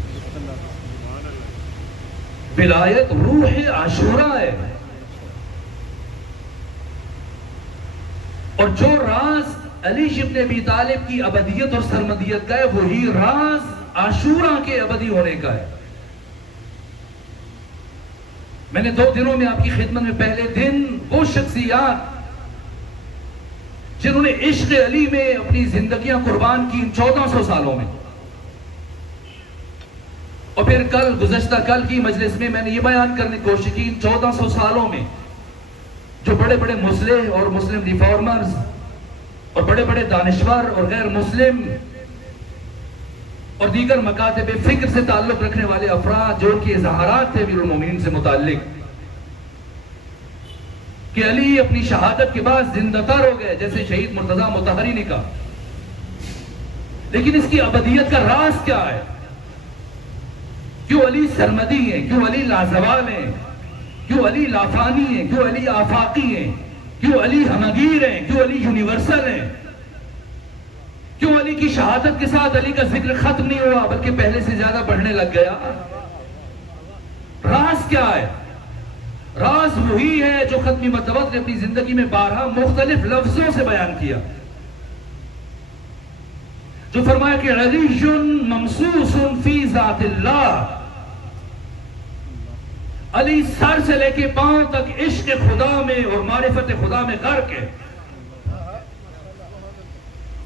ولایت روح عاشورہ ہے اور جو راز علی ابن ابی طالب کی ابدیت اور سرمدیت کا ہے وہی راز عاشورہ کے ابدی ہونے کا ہے۔ میں نے 2 دنوں میں آپ کی خدمت میں پہلے دن وہ شخصیات جنہوں نے عشق علی میں اپنی زندگیاں قربان کی ان 1400 سالوں میں، اور پھر گزشتہ کل کی مجلس میں نے یہ بیان کرنے کی کوشش کی ان 1400 سالوں میں جو بڑے بڑے مسلح اور مسلم ریفارمرز اور بڑے بڑے دانشور اور غیر مسلم اور دیگر مکاتب فکر سے تعلق رکھنے والے افراد جو ان کے اظہارات تھے امیر المومنین سے متعلق کہ علی اپنی شہادت کے بعد زندہ تر ہو گئے جیسے شہید مرتضیٰ مطہری نے کہا، لیکن اس کی ابدیت کا راز کیا ہے؟ کیوں علی سرمدی ہیں؟ کیوں علی لازوال ہیں؟ کیوں علی لافانی ہیں؟ کیوں علی آفاقی ہیں؟ کیوں علی ہمگیر ہیں؟ کیوں علی یونیورسل ہیں؟ کیوں علی کی شہادت کے ساتھ علی کا ذکر ختم نہیں ہوا بلکہ پہلے سے زیادہ بڑھنے لگ گیا؟ راز کیا ہے؟ راز وہی ہے جو ختمی مطبوعت نے اپنی زندگی میں بارہا مختلف لفظوں سے بیان کیا، جو فرمایا کہ علی ممسوس فی ذات اللہ، علی سر سے لے کے پاؤں تک عشق خدا میں اور معرفت خدا میں غرق ہے،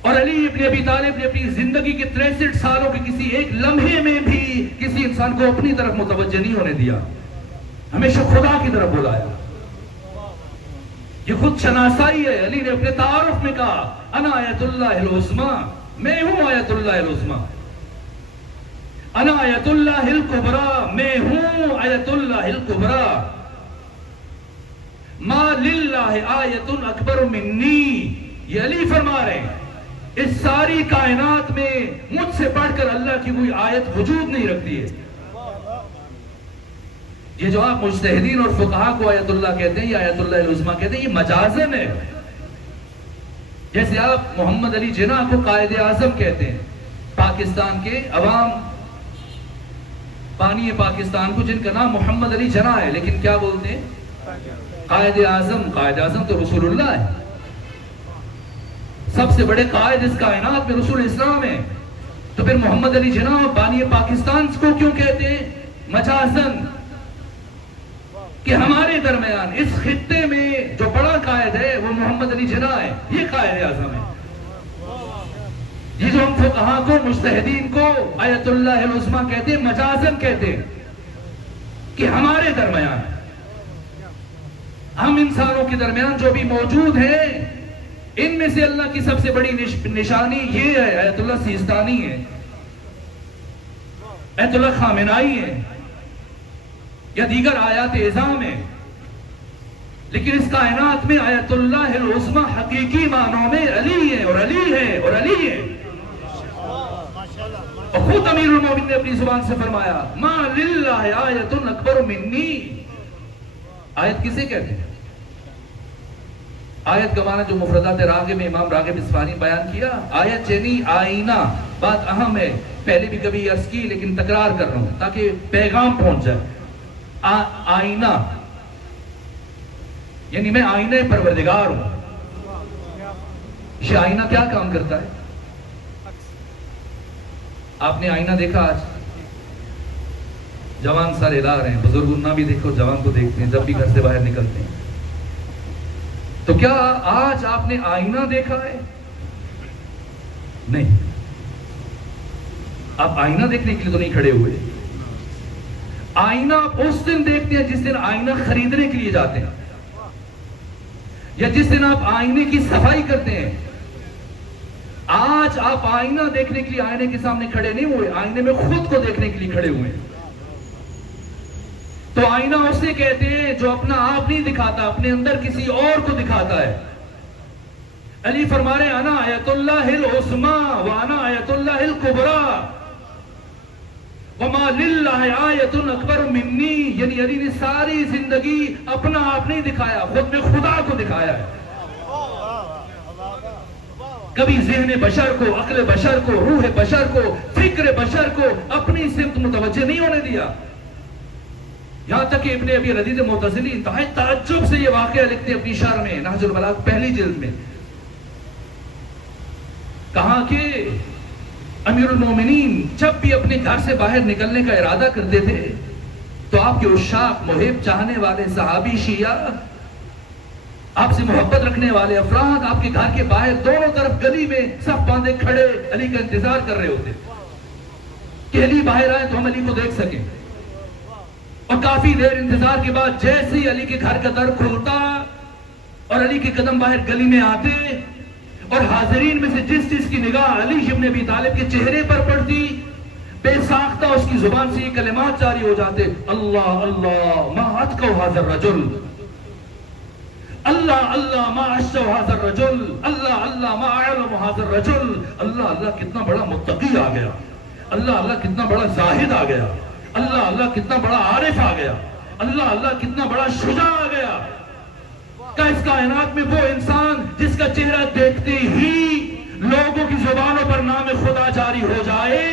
اور علی ابن ابی طالب نے اپنی زندگی کے 63 سالوں کے کسی ایک لمحے میں بھی کسی انسان کو اپنی طرف متوجہ نہیں ہونے دیا، ہمیشہ خدا کی طرف بلایا۔ یہ خود شناسائی ہے۔ علی نے اپنے تعارف میں کہا انا آیت اللہ العظمیٰ، میں ہوں آیت اللہ العظمیٰ، انا آیت اللہ الکبریٰ، میں ہوں آیت اللہ الکبریٰ، ما للہ آیت اکبر منی۔ یہ علی فرما رہے ہیں اس ساری کائنات میں مجھ سے بڑھ کر اللہ کی کوئی آیت وجود نہیں رکھتی ہے۔ یہ جو آپ مجتہدین اور فقہا کو آیت اللہ کہتے ہیں یا آیت اللہ العظمیٰ کہتے ہیں، یہ مجازن ہے۔ جیسے آپ محمد علی جناح کو قائد اعظم کہتے ہیں، پاکستان کے عوام بانی پاکستان کو جن کا نام محمد علی جناح ہے، لیکن کیا بولتے ہیں؟ قائد اعظم۔ قائد اعظم تو رسول اللہ ہے، سب سے بڑے قائد اس کائنات میں رسول اسلام ہے، تو پھر محمد علی جناح بانی پاکستان کو کیوں کہتے ہیں؟ مجازن، کہ ہمارے درمیان اس خطے میں جو بڑا قائد ہے وہ محمد علی جناح ہے، یہ قائد اعظم ہے۔ یہ جو ہم فقہا کو مجتہدین کو آیت اللہ العظمیٰ کہتے ہیں، مجازن کہتے ہیں کہ ہمارے درمیان، ہم انسانوں کے درمیان جو بھی موجود ہیں، ان میں سے اللہ کی سب سے بڑی نشانی یہ ہے، آیت اللہ سیستانی ہے، آیت اللہ خامنائی ہے یا دیگر آیات اعظام ہیں، لیکن اس کائنات میں آیت اللہ العظمیٰ حقیقی معنوں میں علی ہے اور علی ہے اور علی ہے۔ اور خود امیر المومنین نے اپنی زبان سے فرمایا ما للہ آیت اکبر منی۔ آیت کسے کہتے ہیں؟ آیت کا معنی جو مفردات راغب میں امام راغب اصفہانی بیان کیا، آیت یعنی آئینہ۔ بات اہم ہے، پہلے بھی کبھی عرض کی لیکن تکرار کر رہا ہوں تاکہ پیغام پہنچ جائے۔ آئینہ یعنی میں آئینہ پروردگار ہوں۔ یہ آئینہ کیا کام کرتا ہے؟ آپ نے آئینہ دیکھا؟ آج جوان سارے لا رہے ہیں، بزرگ نہ بھی دیکھو، جوان کو دیکھتے ہیں جب بھی گھر سے باہر نکلتے ہیں، تو کیا آج آپ نے آئینہ دیکھا ہے؟ نہیں، آپ آئینہ دیکھنے کے لیے تو نہیں کھڑے ہوئے۔ آئینہ آپ اس دن دیکھتے ہیں جس دن آئینہ خریدنے کے لیے جاتے ہیں، یا جس دن آپ آئینے کی صفائی کرتے ہیں۔ آج آپ آئینہ دیکھنے کے لیے آئینے کے سامنے کھڑے نہیں ہوئے، آئینے میں خود کو دیکھنے کے لیے کھڑے ہوئے ہیں۔ تو آئینہ اسے کہتے ہیں جو اپنا آپ نہیں دکھاتا، اپنے اندر کسی اور کو دکھاتا ہے۔ علی فرما رہے انا آیت اللہ العظمیٰ وانا آیت اللہ الکبریٰ وما للہ آیت اکبر منی۔ یعنی علی نے ساری زندگی اپنا آپ نہیں دکھایا، خود میں خدا کو دکھایا ہے۔ کبھی ذہن بشر کو، عقل بشر کو، روح بشر کو، فکر بشر کو اپنی سمت متوجہ نہیں ہونے دیا۔ یہاں تک کہ ابن ابی ردید معتزلی انتہائی تعجب سے یہ واقعہ لکھتے اپنی شرح میں، نہج البلاغہ پہلی جلد میں، کہا کہ امیر المومنین جب بھی اپنے گھر سے باہر نکلنے کا ارادہ کرتے تھے تو آپ کے عشاق، محب، چاہنے والے صحابی، شیعہ، آپ سے محبت رکھنے والے افراد آپ کے گھر کے باہر دونوں طرف گلی میں صف باندھے کھڑے علی کا انتظار کر رہے ہوتے کہ علی باہر آئے تو ہم علی کو دیکھ سکیں۔ اور کافی دیر انتظار کے بعد جیسے ہی علی کے گھر کا در کھلتا اور علی کے قدم باہر گلی میں آتے اور حاضرین میں سے جس جس کی نگاہ علی ابن ابی طالب کے چہرے پر پڑتی، بے ساختہ اس کی زبان سے یہ کلمات جاری ہو جاتے، اللہ اللہ ما اتقوا ھذا الرجل، اللہ اللہ ما اشجع ھذا الرجل، اللہ اللہ ما اعلم ھذا الرجل۔ اللہ اللہ کتنا بڑا متقی آ گیا، اللہ اللہ کتنا بڑا زاہد آ گیا، اللہ اللہ کتنا بڑا عارف آ گیا، اللہ اللہ کتنا بڑا شجاع آ گیا۔ کہ اس کائنات میں وہ انسان جس کا چہرہ دیکھتے ہی لوگوں کی زبانوں پر نام خدا جاری ہو جائے،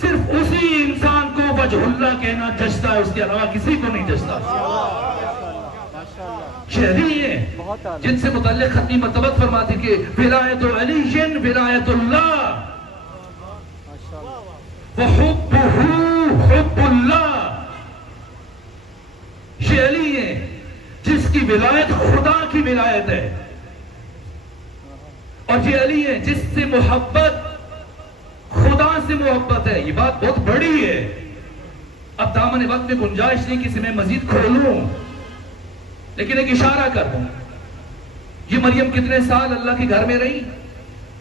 صرف اسی انسان کو وجہ اللہ کہنا جچتا ہے، اس کے علاوہ کسی کو نہیں جچتا۔ شہری ہیں جن سے متعلق ختمی مرتبت فرماتے کہ ولایت علی ولایت اللہ وحبہ حب اللہ۔ یہ علی ہیں جس کی ولایت خدا کی ولایت ہے، اور یہ علی ہیں جس سے محبت خدا سے محبت ہے۔ یہ بات بہت بڑی ہے، اب دامن وقت میں گنجائش نہیں کہ اسے میں مزید کھولوں، لیکن ایک اشارہ کر دوں۔ یہ مریم کتنے سال اللہ کے گھر میں رہی،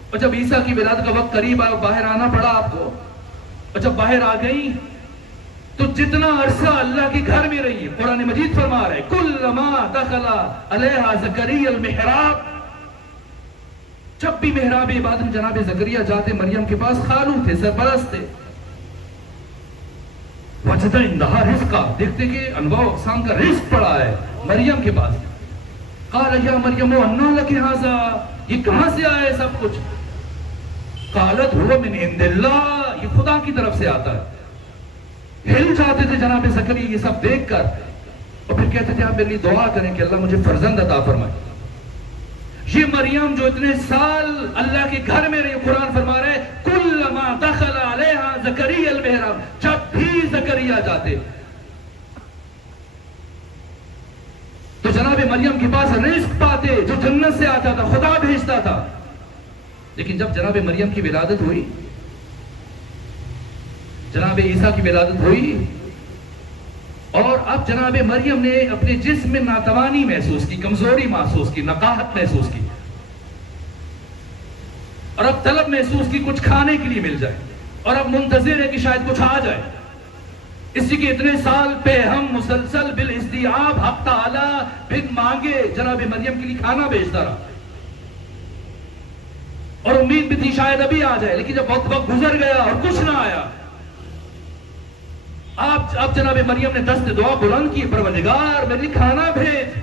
اور جب عیسیٰ کی ولادت کا وقت قریب آیا باہر آنا پڑا آپ کو، اور جب باہر آ گئی تو جتنا عرصہ اللہ کے گھر میں رہی، قرآن مجید فرما رہے کلما دخل علیہا زکریا المحراب، جب بھی محراب عبادت میں جناب زکریا جاتے مریم کے پاس، خالو تھے، سرپرست تھے، وجد عندہا رزقا، دیکھتے کہ انواع و اقسام کا رزق پڑا ہے مریم کے پاس۔ قال یا مریم انا لک ھذا، یہ کہاں سے آیا ہے سب کچھ؟ قالت هو من عند اللہ، یہ خدا کی طرف سے آتا ہے۔ ہل جاتے تھے جناب زکریا یہ سب دیکھ کر، اور پھر کہتے تھے آپ میرے لیے دعا کریں کہ اللہ مجھے فرزند عطا فرمائے۔ یہ مریم جو اتنے سال اللہ کے گھر میں رہی، قرآن فرما رہے کلما دخل علیہا زکریا المحراب، جب بھی زکریا جاتے تو جناب مریم کے پاس رزق پاتے جو جنت سے آتا تھا، خدا بھیجتا تھا۔ لیکن جب جناب مریم کی ولادت ہوئی، جناب عیسیٰ کی ولادت ہوئی، اور اب جناب مریم نے اپنے جسم میں ناتوانی محسوس کی، کمزوری محسوس کی، نقاہت محسوس کی، اور اب طلب محسوس کی کچھ کھانے کے لیے مل جائے، اور اب منتظر ہے کہ شاید کچھ آ جائے۔ اسی کے اتنے سال پہ ہم مسلسل بالاستیعاب حق تعالی بن مانگے جناب مریم کے لیے کھانا بھیجتا رہا، اور امید بھی تھی شاید ابھی آ جائے، لیکن جب وقت گزر گیا اور کچھ نہ آیا، اب جناب مریم نے دست دعا بلند کی، پروردگار میرے لیے کھانا بھیج۔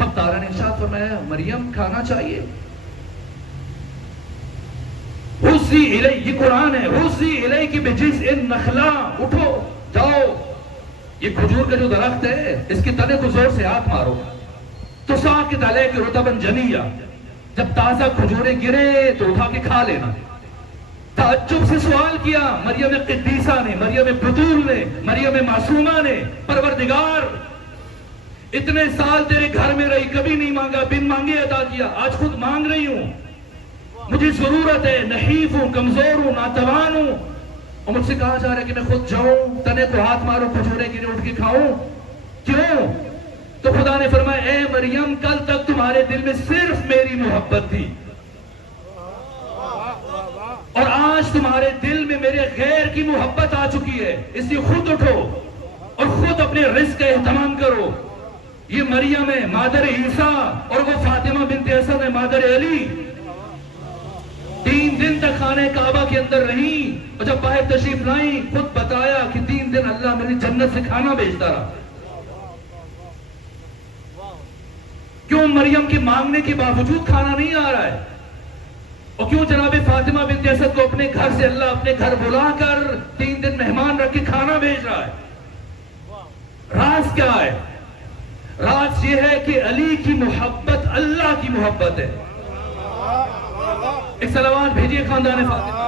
حق تعالی نے ارشاد فرمایا مریم کھانا چاہیے، حسی الی، یہ قرآن ہے، حسی الی کی بجزء النخلہ، اٹھو جاؤ، یہ کھجور کا جو درخت ہے اس کے تنے کو زور سے ہاتھ مارو، تو ساقط علیک رطبا جنیا، جب تازہ کھجوریں گرے تو اٹھا کے کھا لینا۔ تعجب سے سوال کیا مریم قدیسہ نے، مریم بطول نے، مریم معصومہ نے، پروردگار اتنے سال تیرے گھر میں رہی، کبھی نہیں مانگا، بن مانگے عطا کیا، آج خود مانگ رہی ہوں، مجھے ضرورت ہے، نحیف ہوں، کمزور ہوں، ناتوان ہوں، اور مجھ سے کہا جا رہا ہے کہ میں خود جاؤں تنے کو ہاتھ ماروں، کھجورے گرے اٹھ کے کھاؤں، کیوں؟ تو خدا نے فرمایا اے مریم کل تک تمہارے دل میں صرف میری محبت تھی، اور آج تمہارے دل میں میرے غیر کی محبت آ چکی ہے، اس لیے خود اٹھو اور خود اپنے رزق کا اہتمام کرو۔ یہ مریم ہے مادر عیسیٰ، اور وہ فاطمہ بنت اسد ہے مادر علی۔ 3 دن تک خانہ کعبہ کے اندر رہی، اور جب باہر تشریف لائیں خود بتایا کہ 3 دن اللہ میری جنت سے کھانا بھیجتا رہا۔ کیوں مریم کے مانگنے کے باوجود کھانا نہیں آ رہا ہے؟ اور کیوں جناب فاطمہ بنت اسد کو اپنے گھر سے اللہ اپنے گھر بلا کر 3 دن مہمان رکھ کے کھانا بھیج رہا ہے؟ راز کیا ہے؟ راز یہ ہے کہ علی کی محبت اللہ کی محبت ہے۔ ایک صلوات بھیجیے خاندان فاطمہ۔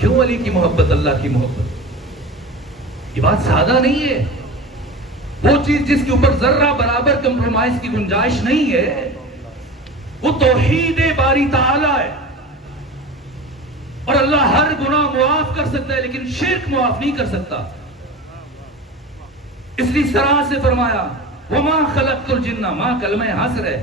کیوں علی کی محبت اللہ کی محبت؟ یہ بات سادہ نہیں ہے، وہ چیز جس کے اوپر ذرہ برابر کمپرومائز کی گنجائش نہیں ہے، وہ توحید باری تعالی ہے، اور اللہ ہر گناہ معاف کر سکتا ہے لیکن شرک معاف نہیں کر سکتا۔ اس لیے سراح سے فرمایا وَمَا خَلَقْتُ الْجِنَّ، ماں کلمہ حصر ہے،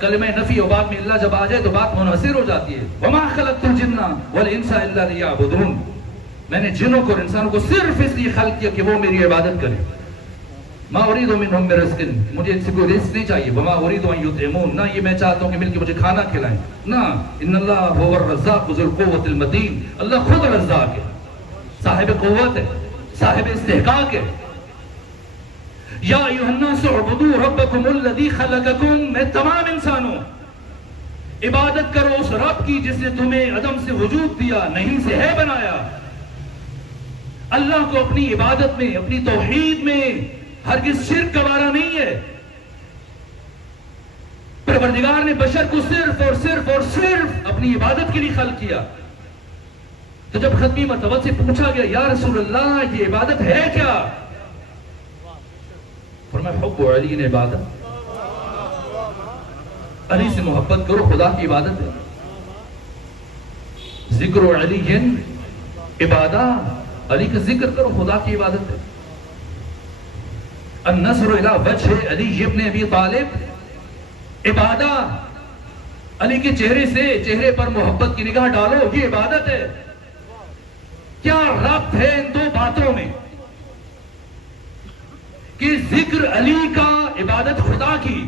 کلمہ نفی و بعد میں اللہ جب آ جائے تو بات منحصر ہو جاتی ہے۔ وَمَا خَلَقْتُ الْجِنَّ وَالْإِنسَ إِلَّا لِيَعْبُدُونَ، میں نے جنوں کو اور انسانوں کو صرف اس لیے خلق کیا کہ وہ میری عبادت کریں۔ مَا أُرِيدُ مِنْهُمْ مِنْ رِزْقٍ، مجھے ان سے کوئی رزق نہیں چاہیے۔ وَمَا أُرِيدُ أَنْ يُطْعِمُونَ، نہ یہ میں چاہتا ہوں کہ مل کے مجھے کھانا کھلائیں، نہ۔ إِنَّ اللَّهَ هُوَ الرَّزَّاقُ ذُو الْقُوَّةِ الْمَتِينُ، اللہ خود رزاق ہے، صاحب قوت ہے، صاحب استحقاق ہے. یا ایھا الناس اعبدوا ربکم الذی خلقکم، میں تمام انسانوں عبادت کرو اس رب کی جس نے تمہیں عدم سے وجود دیا، نہیں سے ہے بنایا. اللہ کو اپنی عبادت میں، اپنی توحید میں ہرگز شرک گوارا نہیں ہے. پروردگار نے بشر کو صرف اور صرف اور صرف اپنی عبادت کے لیے خلق کیا. تو جب ختمی مرتبہ سے پوچھا گیا یا رسول اللہ یہ عبادت ہے کیا؟ فرمایا حب علی نے عبادت، علی سے محبت کرو خدا کی عبادت ہے. ذکر علی عبادت، علی کا ذکر کرو خدا کی عبادت ہے. النظر الی وجہ علی ابن ابی طالب عبادت، علی کے چہرے سے چہرے پر محبت کی نگاہ ڈالو، یہ عبادت ہے. کیا ربط ہے ان دو باتوں میں کہ ذکر علی کا عبادت خدا کی،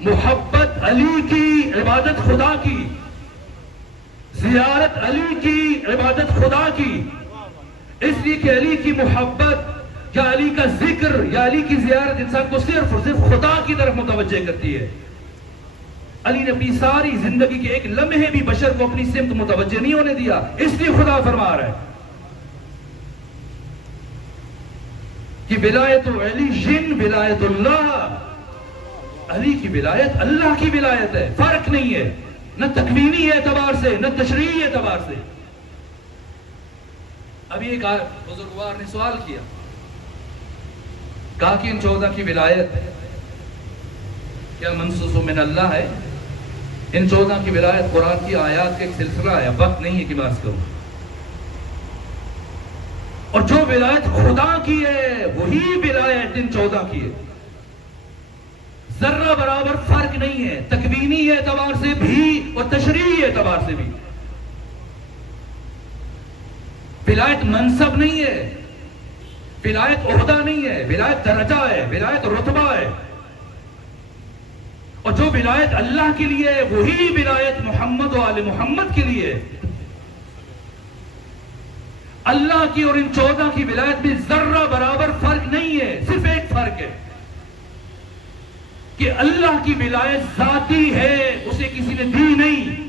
محبت علی کی عبادت خدا کی، زیارت علی کی عبادت خدا کی. اس لیے کہ علی کی محبت یا علی کا ذکر یا علی کی زیارت انسان کو صرف اور صرف خدا کی طرف متوجہ کرتی ہے. علی نے اپنی ساری زندگی کے ایک لمحے بھی بشر کو اپنی سمت متوجہ نہیں ہونے دیا، اس لیے خدا فرما رہا ہے کہ ولایت علی ولایت اللہ، علی کی ولایت اللہ کی ولایت ہے. فرق نہیں ہے، نہ تکوینی اعتبار سے نہ تشریعی اعتبار سے. ابھی ایک بزرگوار نے سوال کیا، کہا کہ ان 14 کی ولایت کیا منصوص من اللہ ہے؟ ان 14 کی ولایت قرآن کی آیات کا ایک سلسلہ ہے، وقت نہیں ہے کہ بات کروں. اور جو ولایت خدا کی ہے وہی ولایت ان 14 کی ہے. ذرہ برابر فرق نہیں ہے، تکوینی اعتبار سے بھی اور تشریعی اعتبار سے بھی. ولایت منصب نہیں ہے، ولایت عہدہ نہیں ہے، ولایت درجہ ہے، ولایت رتبہ ہے. اور جو ولایت اللہ کے لیے ہے وہی ولایت محمد و آل محمد کے لیے ہے. اللہ کی اور ان 14 کی ولایت میں ذرہ برابر فرق نہیں ہے، صرف ایک فرق ہے کہ اللہ کی ولایت ذاتی ہے، اسے کسی نے دی نہیں،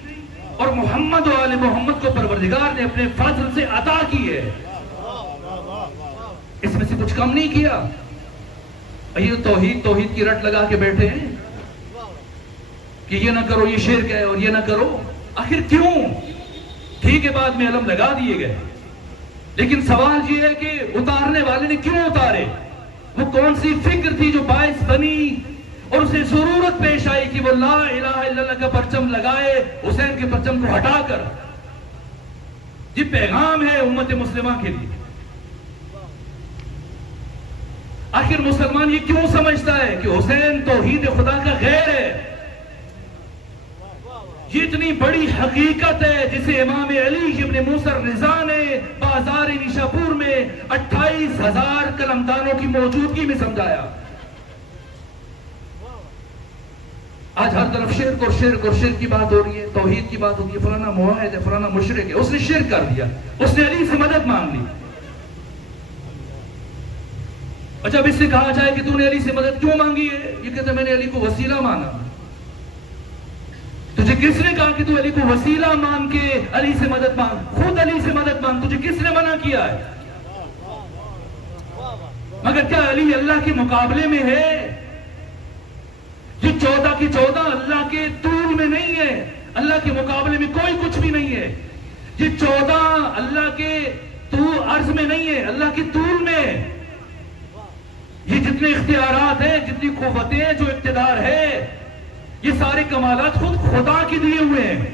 اور محمد و آل محمد کو پروردگار نے اپنے فضل سے عطا کی ہے. اس میں سے کچھ کم نہیں کیا. یہ توحید کی رٹ لگا کے بیٹھے ہیں کہ یہ نہ کرو یہ شرک ہے اور یہ نہ کرو. آخر کیوں؟ ٹھیک ہے بعد میں علم لگا دیے گئے، لیکن سوال یہ ہے کہ اتارنے والے نے کیوں اتارے؟ وہ کون سی فکر تھی جو باعث بنی اور اسے ضرورت پیش آئی کہ وہ لا الہ الا اللہ کا پرچم لگائے حسین کے پرچم کو ہٹا کر؟ یہ پیغام ہے امت مسلمہ کے لیے. آخر مسلمان یہ کیوں سمجھتا ہے کہ حسین توحید خدا کا غیر ہے؟ یہ اتنی بڑی حقیقت ہے جسے امام علی ابن موسیٰ الرضا نے بازار نیشاپور میں 28,000 قلمدانوں کی موجودگی میں سمجھایا. آج ہر طرف شرک اور شرک اور شرک کی بات ہو رہی ہے، توحید کی بات ہوتی ہے، فلانا موحد ہے، فلانا مشرک ہے. اس نے شرک کر دیا، اس نے علی سے مدد مانگ لی. اور جب اس سے کہا جائے کہ تو نے علی سے مدد کیوں مانگی ہے، یہ کہتا ہے میں نے علی کو وسیلہ مانا. تجھے کس نے کہا کہ تو علی کو وسیلہ مان کے علی سے مدد مانگ؟ خود علی سے مدد مانگ. تجھے کس نے منع کیا ہے؟ مگر کیا علی اللہ کے مقابلے میں ہے؟ یہ 14 کی 14 اللہ کے طول میں نہیں ہے، اللہ کے مقابلے میں کوئی کچھ بھی نہیں ہے. یہ 14 اللہ کے عرض میں نہیں ہے، اللہ کے طول میں. یہ جتنے اختیارات ہیں، جتنی قوتیں ہیں، جو اقتدار ہے، یہ سارے کمالات خود خدا کے دیے ہوئے ہیں.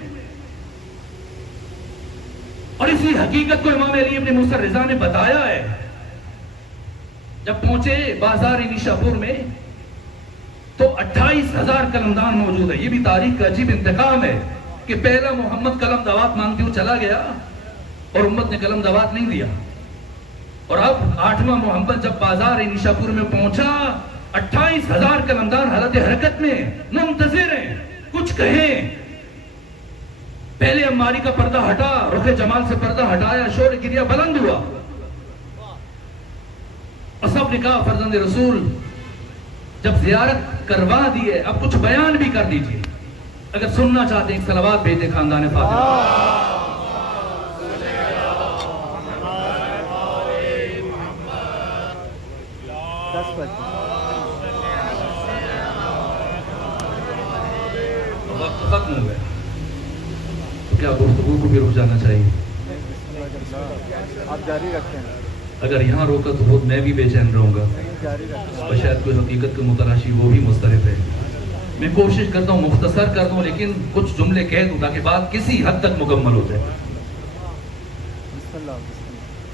اور اسی حقیقت کو امام علی ابن موسیٰ الرضا نے بتایا ہے. جب پہنچے بازار نیشاپور میں تو 28,000 قلمدان موجود ہے. یہ بھی تاریخ کا عجیب انتقام ہے کہ پہلا محمد قلم دوات مانگتے ہوئے چلا گیا اور امت نے قلم دوات نہیں دیا. اور اب 8واں محمد جب بازار نیشاپور میں پہنچا 28,000 قلمدان حالت حرکت میں منتظر ہیں کچھ کہیں. پہلے عماری کا پردہ ہٹا، رخ جمال سے پردہ ہٹایا، شور گریہ بلند ہوا. اور سب نے کہا فرزند رسول جب زیارت کروا دی ہے اب کچھ بیان بھی کر دیجیے. اگر سننا چاہتے ہیں ایک صلوات بھیج دیں خاندان فاطمہ. وقت ختم ہو گیا تو کیا گفتگو کو بھی رک جانا چاہیے. آپ جاری رکھیں. اگر یہاں روکا تو خود میں بھی بے چین رہوں گا اور شاید کوئی حقیقت کے متلاشی وہ بھی مضطرب ہے. میں کوشش کرتا ہوں مختصر کر دوں لیکن کچھ جملے کہہ دوں تاکہ بات کسی حد تک مکمل ہو جائے.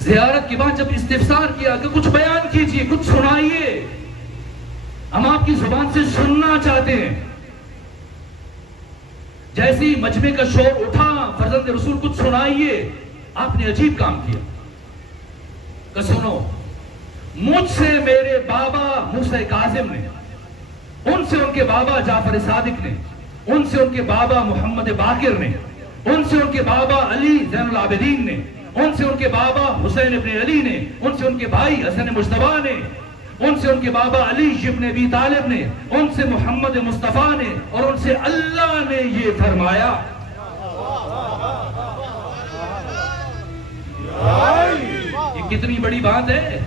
زیارت کے بعد جب استفسار کیا کہ کچھ بیان کیجئے کچھ سنائیے ہم آپ کی زبان سے سننا چاہتے ہیں. جیسی مجمع کا شور اٹھا فرزند رسول کچھ سنائیے. آپ نے عجیب کام کیا کہ سنو مجھ سے میرے بابا موسیٰ کاظم نے ان سے ان کے بابا جعفر صادق نے ان سے ان کے بابا محمد باقر نے ان سے ان کے بابا علی زین العابدین نے ان سے ان کے بابا حسین ابن علی نے ان سے ان کے بھائی حسن مجتبیٰ نے ان سے ان کے بابا علی ابن ابی طالب نے ان سے محمد مصطفیٰ نے اور ان سے اللہ نے یہ فرمایا. یہ کتنی بڑی بات ہے.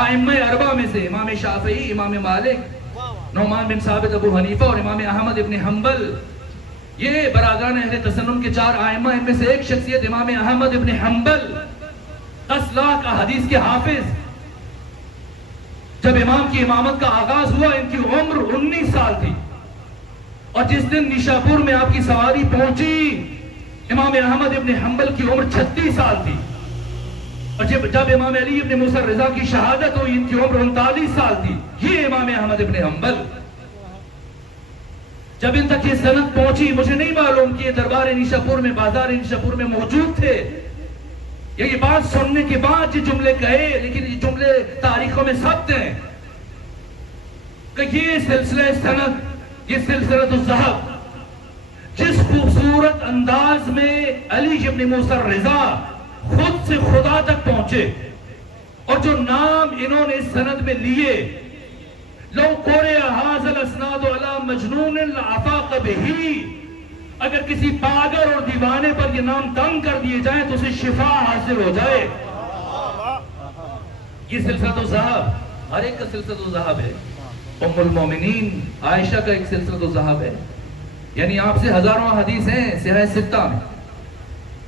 ائمہ اربعہ میں سے امام شافعی امام مالک نعمان بن ثابت ابو حنیفہ اور امام احمد ابن حنبل یہ برادران اہل تسنن کے 4 ائمہ ان میں سے ایک شخصیت امام احمد ابن حنبل 10 لاکھ حدیث کے حافظ. جب امام کی امامت کا آغاز ہوا ان کی عمر 19 سال تھی اور جس دن نیشاپور میں آپ کی سواری پہنچی امام احمد ابن حنبل کی عمر 36 سال تھی اور جب امام علی ابن موسیٰ رضا کی شہادت ہوئی ان کی عمر 39 سال تھی. یہ امام احمد ابن حنبل جب ان تک یہ سند پہنچی مجھے نہیں معلوم کہ یہ دربار نیشاپور میں بازار نیشاپور میں موجود تھے. یہ بات سننے کے بعد یہ جملے کہے لیکن یہ جملے تاریخوں میں ثبت ہیں کہ یہ سلسلہ سند یہ سلسلۃ الذہب جس خوبصورت انداز میں علی ابن موسیٰ رضا خود سے خدا تک پہنچے اور جو نام انہوں نے اس سند میں لیے لو قرئ ھذا الاسناد علی مجنون لافاق بہ اگر کسی پاگل اور دیوانے پر یہ نام دم کر دیے جائیں تو اسے شفا حاصل ہو جائے. یہ سلسلۃ الذہب ہر ایک کا سلسلۃ الذہب ہے. ام المومنین عائشہ کا ایک سلسلۃ الذہب ہے یعنی آپ سے ہزاروں حدیث ہیں صحیح ستہ میں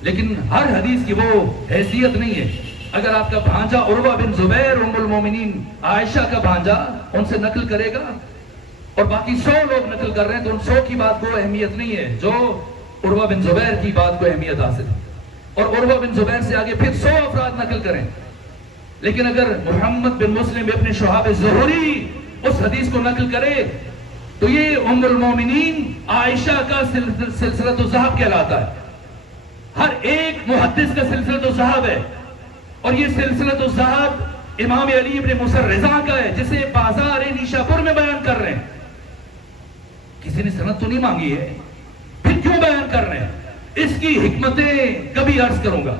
لیکن ہر حدیث کی وہ حیثیت نہیں ہے. اگر آپ کا بھانجا عروہ بن زبیر ام المومنین عائشہ کا بھانجا ان سے نقل کرے گا اور باقی 100 لوگ نقل کر رہے ہیں تو ان 100 کی بات کو اہمیت نہیں ہے جو عروہ بن زبیر کی بات کو اہمیت حاصل ہے اور عروہ بن زبیر سے آگے پھر 100 افراد نقل کریں لیکن اگر محمد بن مسلم ابن شہاب الزہری اس حدیث کو نقل کرے تو یہ ام المومنین عائشہ کا سلسلۃ الذہب کہلاتا ہے. ہر ایک محدث کا سلسلۃ الذہب ہے اور یہ سلسلۃ الذہب امام علی ابن موسیٰ رضا کا ہے جسے بازار نیشاپور میں بیان کر رہے ہیں. کسی نے سند تو نہیں مانگی ہے پھر کیوں بیان کر رہے ہیں؟ اس کی حکمتیں کبھی عرض کروں گا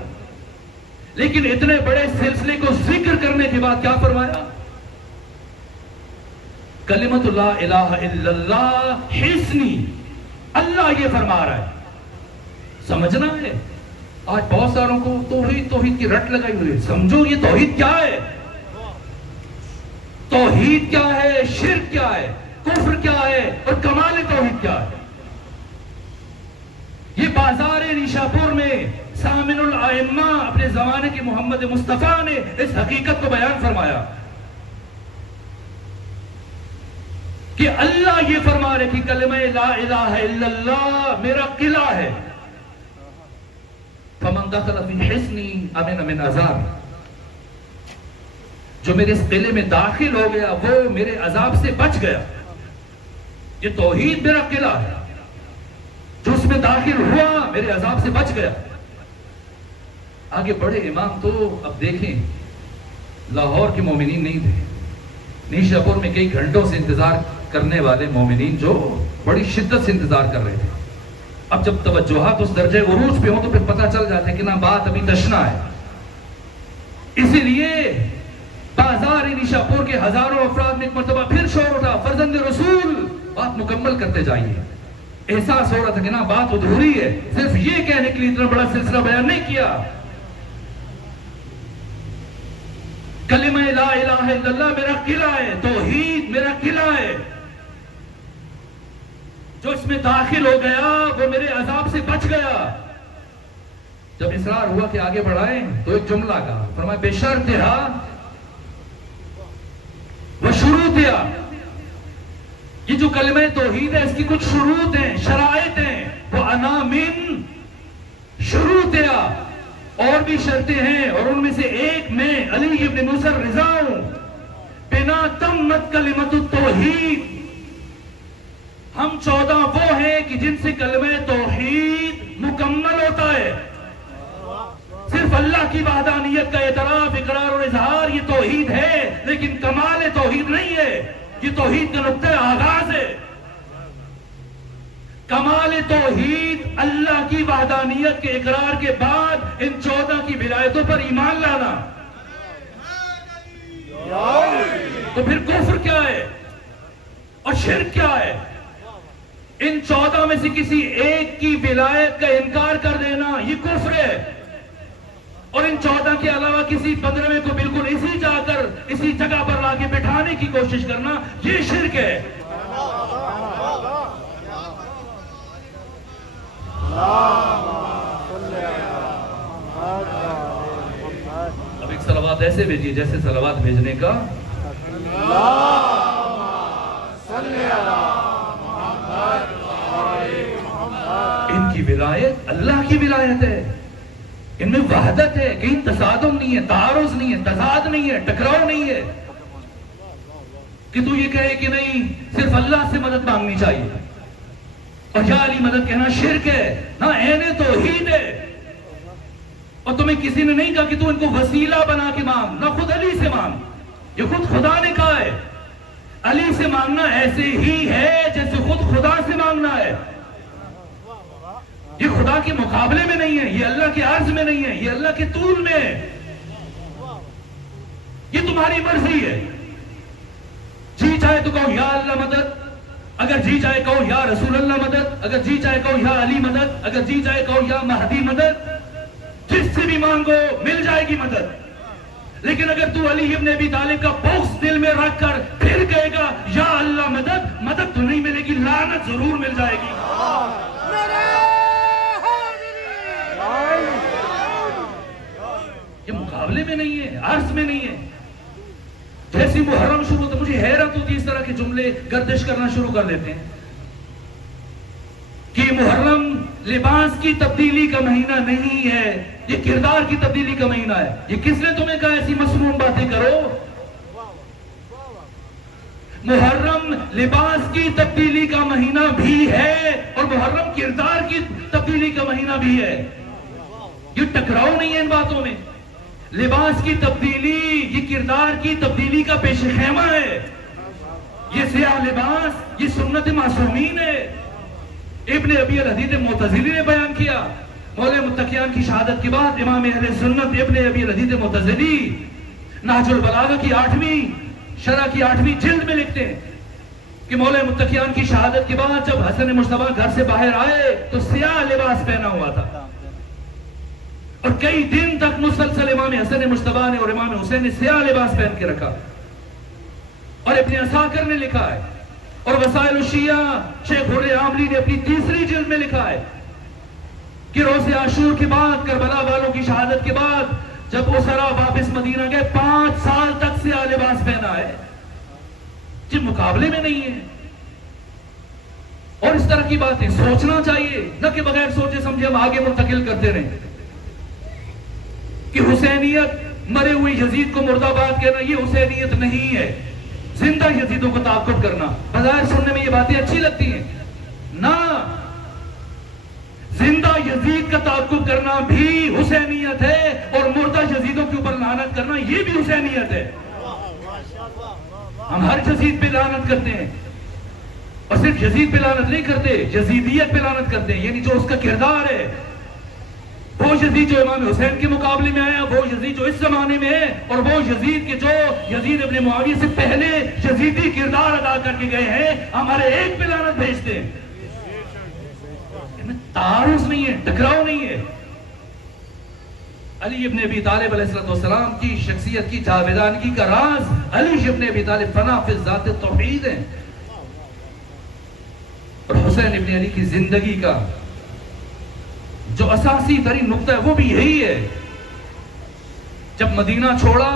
لیکن اتنے بڑے سلسلے کو ذکر کرنے کے بعد کیا فرمایا؟ کلمۃ لا الہ الا اللہ حسنی. اللہ یہ فرما رہا ہے سمجھنا ہے. آج بہت ساروں کو توحید کی رٹ لگائی ہوئی ہے. سمجھو یہ توحید کیا ہے, توحید کیا ہے, شرک کیا ہے, کفر کیا ہے اور کمال توحید کیا ہے. یہ بازار نیشاپور میں سامن الائمہ اپنے زمانے کے محمد مصطفیٰ نے اس حقیقت کو بیان فرمایا کہ اللہ یہ فرما رہے کہ کلمہ لا الہ الا اللہ میرا قلعہ ہے. فمن دخل فی حصنی امن من عذاب, جو میرے اس قلعے میں داخل ہو گیا وہ میرے عذاب سے بچ گیا. یہ توحید میرا قلعہ ہے, جو اس میں داخل ہوا میرے عذاب سے بچ گیا. آگے بڑے امام تو اب دیکھیں لاہور کے مومنین نہیں تھے, نیشاپور میں کئی گھنٹوں سے انتظار کرنے والے مومنین جو بڑی شدت سے انتظار کر رہے تھے. اب جب توجہات اس درجے عروج پہ ہوں تو پھر پتہ چل جاتا ہے کہ نا بات ابھی دشنا ہے. اسی لیے بازار نیشاپور کے ہزاروں افراد میں ایک مرتبہ پھر شور اٹھا، فرزند رسول بات مکمل کرتے جائیے. احساس ہو رہا تھا کہ نا بات ادھوری ہے، صرف یہ کہنے کے لیے اتنا بڑا سلسلہ بیان نہیں کیا. کلمہ لا الہ الا اللہ میرا قلعہ ہے، توحید میرا قلعہ ہے. جو اس میں داخل ہو گیا وہ میرے عذاب سے بچ گیا. جب اصرار ہوا کہ آگے بڑھائیں تو ایک جملہ کہا، فرمایا بشرطہا وشروطہا. یہ جو کلمہ توحید ہے اس کی کچھ شروط ہیں، شرائط ہیں. وہ انا من شروطہا، اور بھی شرطیں ہیں، اور ان میں سے ایک میں علی ابن موسیٰ الرضا ہوں. بنا تمت کلمۃ التوحید، ہم 14 وہ ہیں کہ جن سے کلمہ توحید مکمل ہوتا ہے. صرف اللہ کی وحدانیت کا اعتراف، اقرار اور اظہار یہ توحید ہے، لیکن کمال توحید نہیں ہے. یہ توحید کا نقطہ آغاز ہے. کمال توحید اللہ کی وحدانیت کے اقرار کے بعد ان 14 کی ولایتوں پر ایمان لانا. تو پھر کفر کیا ہے اور شرک کیا ہے؟ ان 14 میں سے کسی ایک کی ولایت کا انکار کر دینا یہ کفر ہے، اور ان 14 کے علاوہ کسی 15ویں کو بالکل اسی جگہ پر لا کے بٹھانے کی کوشش کرنا یہ شرک ہے. اب ایک صلوات ایسے بھیجیے جیسے صلوات بھیجنے کا ان کی ولایت اللہ کی ولایت ہے. ان میں وحدت ہے، کہیں تصادم نہیں ہے، تعارض نہیں ہے، تضاد نہیں ہے، ٹکراؤ نہیں ہے کہ تو یہ کہے کہ نہیں صرف اللہ سے مدد مانگنی چاہیے اور یا علی مدد کہنا شرک ہے. نہ عین توحید ہے. اور تمہیں کسی نے نہیں کہا کہ تو ان کو وسیلہ بنا کے مانگ، نہ خود علی سے مانگ. یہ خود خدا نے کہا ہے. علی سے مانگنا ایسے ہی ہے جیسے خود خدا سے مانگنا ہے. یہ خدا کے مقابلے میں نہیں ہے، یہ اللہ کے عرض میں نہیں ہے، یہ اللہ کے طول میں ہے. یہ تمہاری مرضی ہے. جی چاہے تو کہو یا اللہ مدد، اگر جی چاہے کہو یا رسول اللہ مدد، اگر جی چاہے کہو یا علی مدد، اگر جی چاہے کہو یا مہدی مدد. جس سے بھی مانگو مل جائے گی مدد. لیکن اگر تو علی ابن ابی طالب کا بغض دل میں رکھ کر پھر کہے گا یا اللہ مدد، مدد تو نہیں ملے گی، لعنت ضرور مل جائے گی. یہ مقابلے میں نہیں ہے، عرض میں نہیں ہے. جیسی محرم شروع ہوتا مجھے حیرت ہوتی اس طرح کے جملے گردش کرنا شروع کر دیتے ہیں کہ محرم لباس کی تبدیلی کا مہینہ نہیں ہے، یہ کردار کی تبدیلی کا مہینہ ہے. یہ کس نے تمہیں کہا ایسی مسموم باتیں کرو؟ محرم لباس کی تبدیلی کا مہینہ بھی ہے اور محرم کردار کی تبدیلی کا مہینہ بھی ہے. یہ ٹکراؤ نہیں ہے ان باتوں میں. لباس کی تبدیلی یہ کردار کی تبدیلی کا پیش خیمہ ہے. یہ سیاہ لباس یہ سنت معصومین ہے. ابن ابی الحدید معتزلی نے بیان کیا. مولا متقیان کی شہادت کے بعد امام اہل سنت ابن ابی الحدید معتزلی نہج البلاغہ کی 8ویں شرح کی 8ویں جلد میں لکھتے ہیں کہ مولا متقیان کی شہادت کے بعد جب حسن مجتبیٰ گھر سے باہر آئے تو سیاہ لباس پہنا ہوا تھا اور کئی دن تک مسلسل امام حسن مجتبیٰ نے اور امام حسین نے سیاہ لباس پہن کے رکھا. اور ابن عساکر نے لکھا ہے اور وسائل الشیعہ شیخ حر عاملی نے اپنی 3ری جلد میں لکھا ہے کہ روز عاشور کے بعد کربلا والوں کی شہادت کے بعد جب اسرا واپس مدینہ گئے 5 سال تک سیاہ لباس پہنا ہے. جن مقابلے میں نہیں ہے. اور اس طرح کی باتیں سوچنا چاہیے، نہ کہ بغیر سوچے سمجھے ہم آگے منتقل کرتے رہیں کہ حسینیت مرے ہوئے یزید کو مردہ باد کہنا یہ حسینیت نہیں ہے. زندہ یزیدوں کو تعاقب کرنا بظاہر سننے میں یہ باتیں اچھی لگتی ہیں، نہ زندہ یزید کا تعاقب کرنا بھی حسینیت ہے اور مردہ یزیدوں کے اوپر لعنت کرنا یہ بھی حسینیت ہے. ہم ہر یزید پہ لعنت کرتے ہیں اور صرف یزید پہ لعنت نہیں کرتے، یزیدیت پہ لعنت کرتے ہیں، یعنی جو اس کا کردار ہے وہ یزید جو امام حسین کے مقابلے میں آیا، وہ یزید جو اس زمانے میں ہے، اور وہ یزید کے جو یزید ابن معاویہ سے پہلے یزیدی کردار ادا کر کے گئے ہیں، ہمارے ایک پہ لعنت بھیجتے ہیں۔ ان میں تعارض نہیں ہے، ٹکراؤ نہیں ہے۔ علی ابن ابی طالب علیہ السلام کی شخصیت کی جاویدانگی کا راز علی ابن ابی طالب فنا فی ذات توحید ہے، اور حسین ابن علی کی زندگی کا جو اساسی ترین نقطہ ہے وہ بھی یہی ہے۔ جب مدینہ چھوڑا